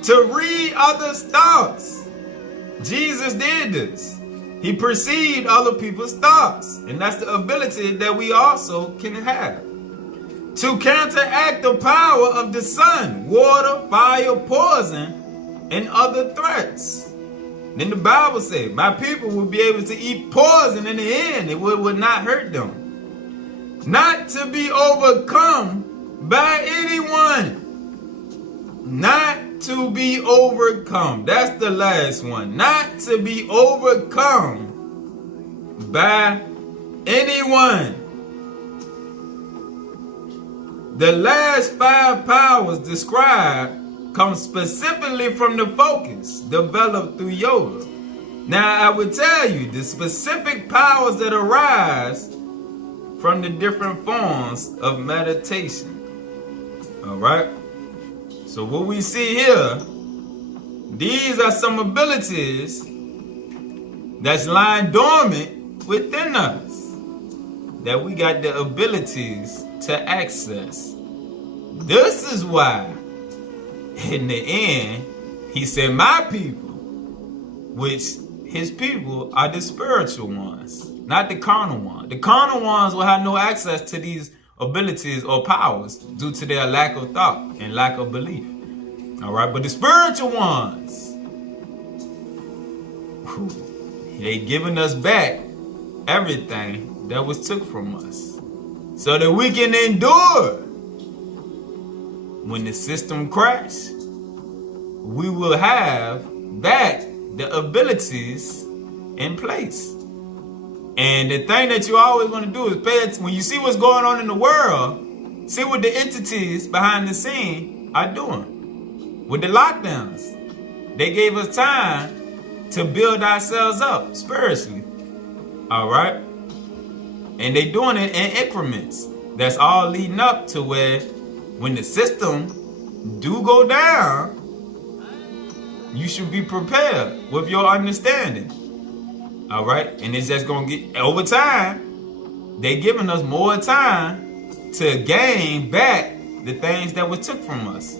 To read others' thoughts. Jesus did this. He perceived other people's thoughts. And that's the ability that we also can have. To counteract the power of the sun, water, fire, poison, and other threats. Then the Bible said, my people will be able to eat poison in the end. It would not hurt them. Not to be overcome by anyone. Not to be overcome. That's the last one. Not to be overcome by anyone. The last 5 powers described come specifically from the focus developed through yoga. Now, I would tell you the specific powers that arise from the different forms of meditation. All right? So what we see here, these are some abilities that's lying dormant within us that we got the abilities to access. This is why, in the end, He said, my people, which His people are the spiritual ones, not the carnal ones. The carnal ones will have no access to these abilities or powers due to their lack of thought and lack of belief. All right, but the spiritual ones, they giving us back everything that was took from us so that we can endure. When the system crashes, we will have back the abilities in place. And the thing that you always want to do is pay attention. When you see what's going on in the world, see what the entities behind the scene are doing. With the lockdowns, they gave us time to build ourselves up spiritually. All right? And they doing it in increments. That's all leading up to where when the system do go down, you should be prepared with your understanding. All right? And it's just going to get, over time, they giving us more time to gain back the things that was took from us.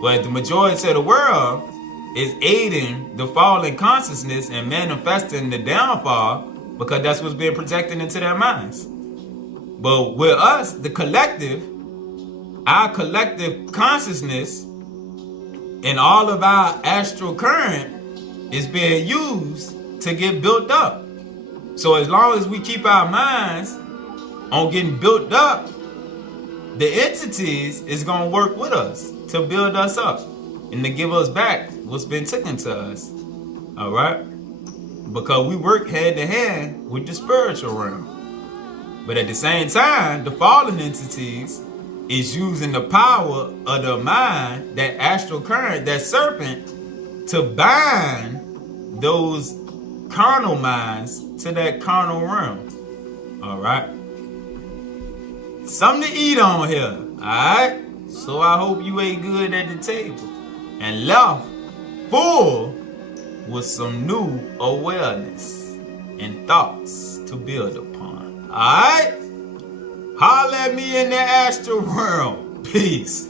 But the majority of the world is aiding the fall in consciousness and manifesting the downfall because that's what's being projected into their minds. But with us, the collective, our collective consciousness and all of our astral current is being used to get built up. So as long as we keep our minds on getting built up, the entities is going to work with us to build us up and to give us back what's been taken to us. All right? Because we work hand to hand with the spiritual realm. But at the same time, the fallen entities is using the power of the mind, that astral current, that serpent, to bind those carnal minds to that carnal realm. All right? Something to eat on here. All right? So I hope you ate good at the table and left full with some new awareness and thoughts to build upon. All right? Holler at me in the astral realm. Peace.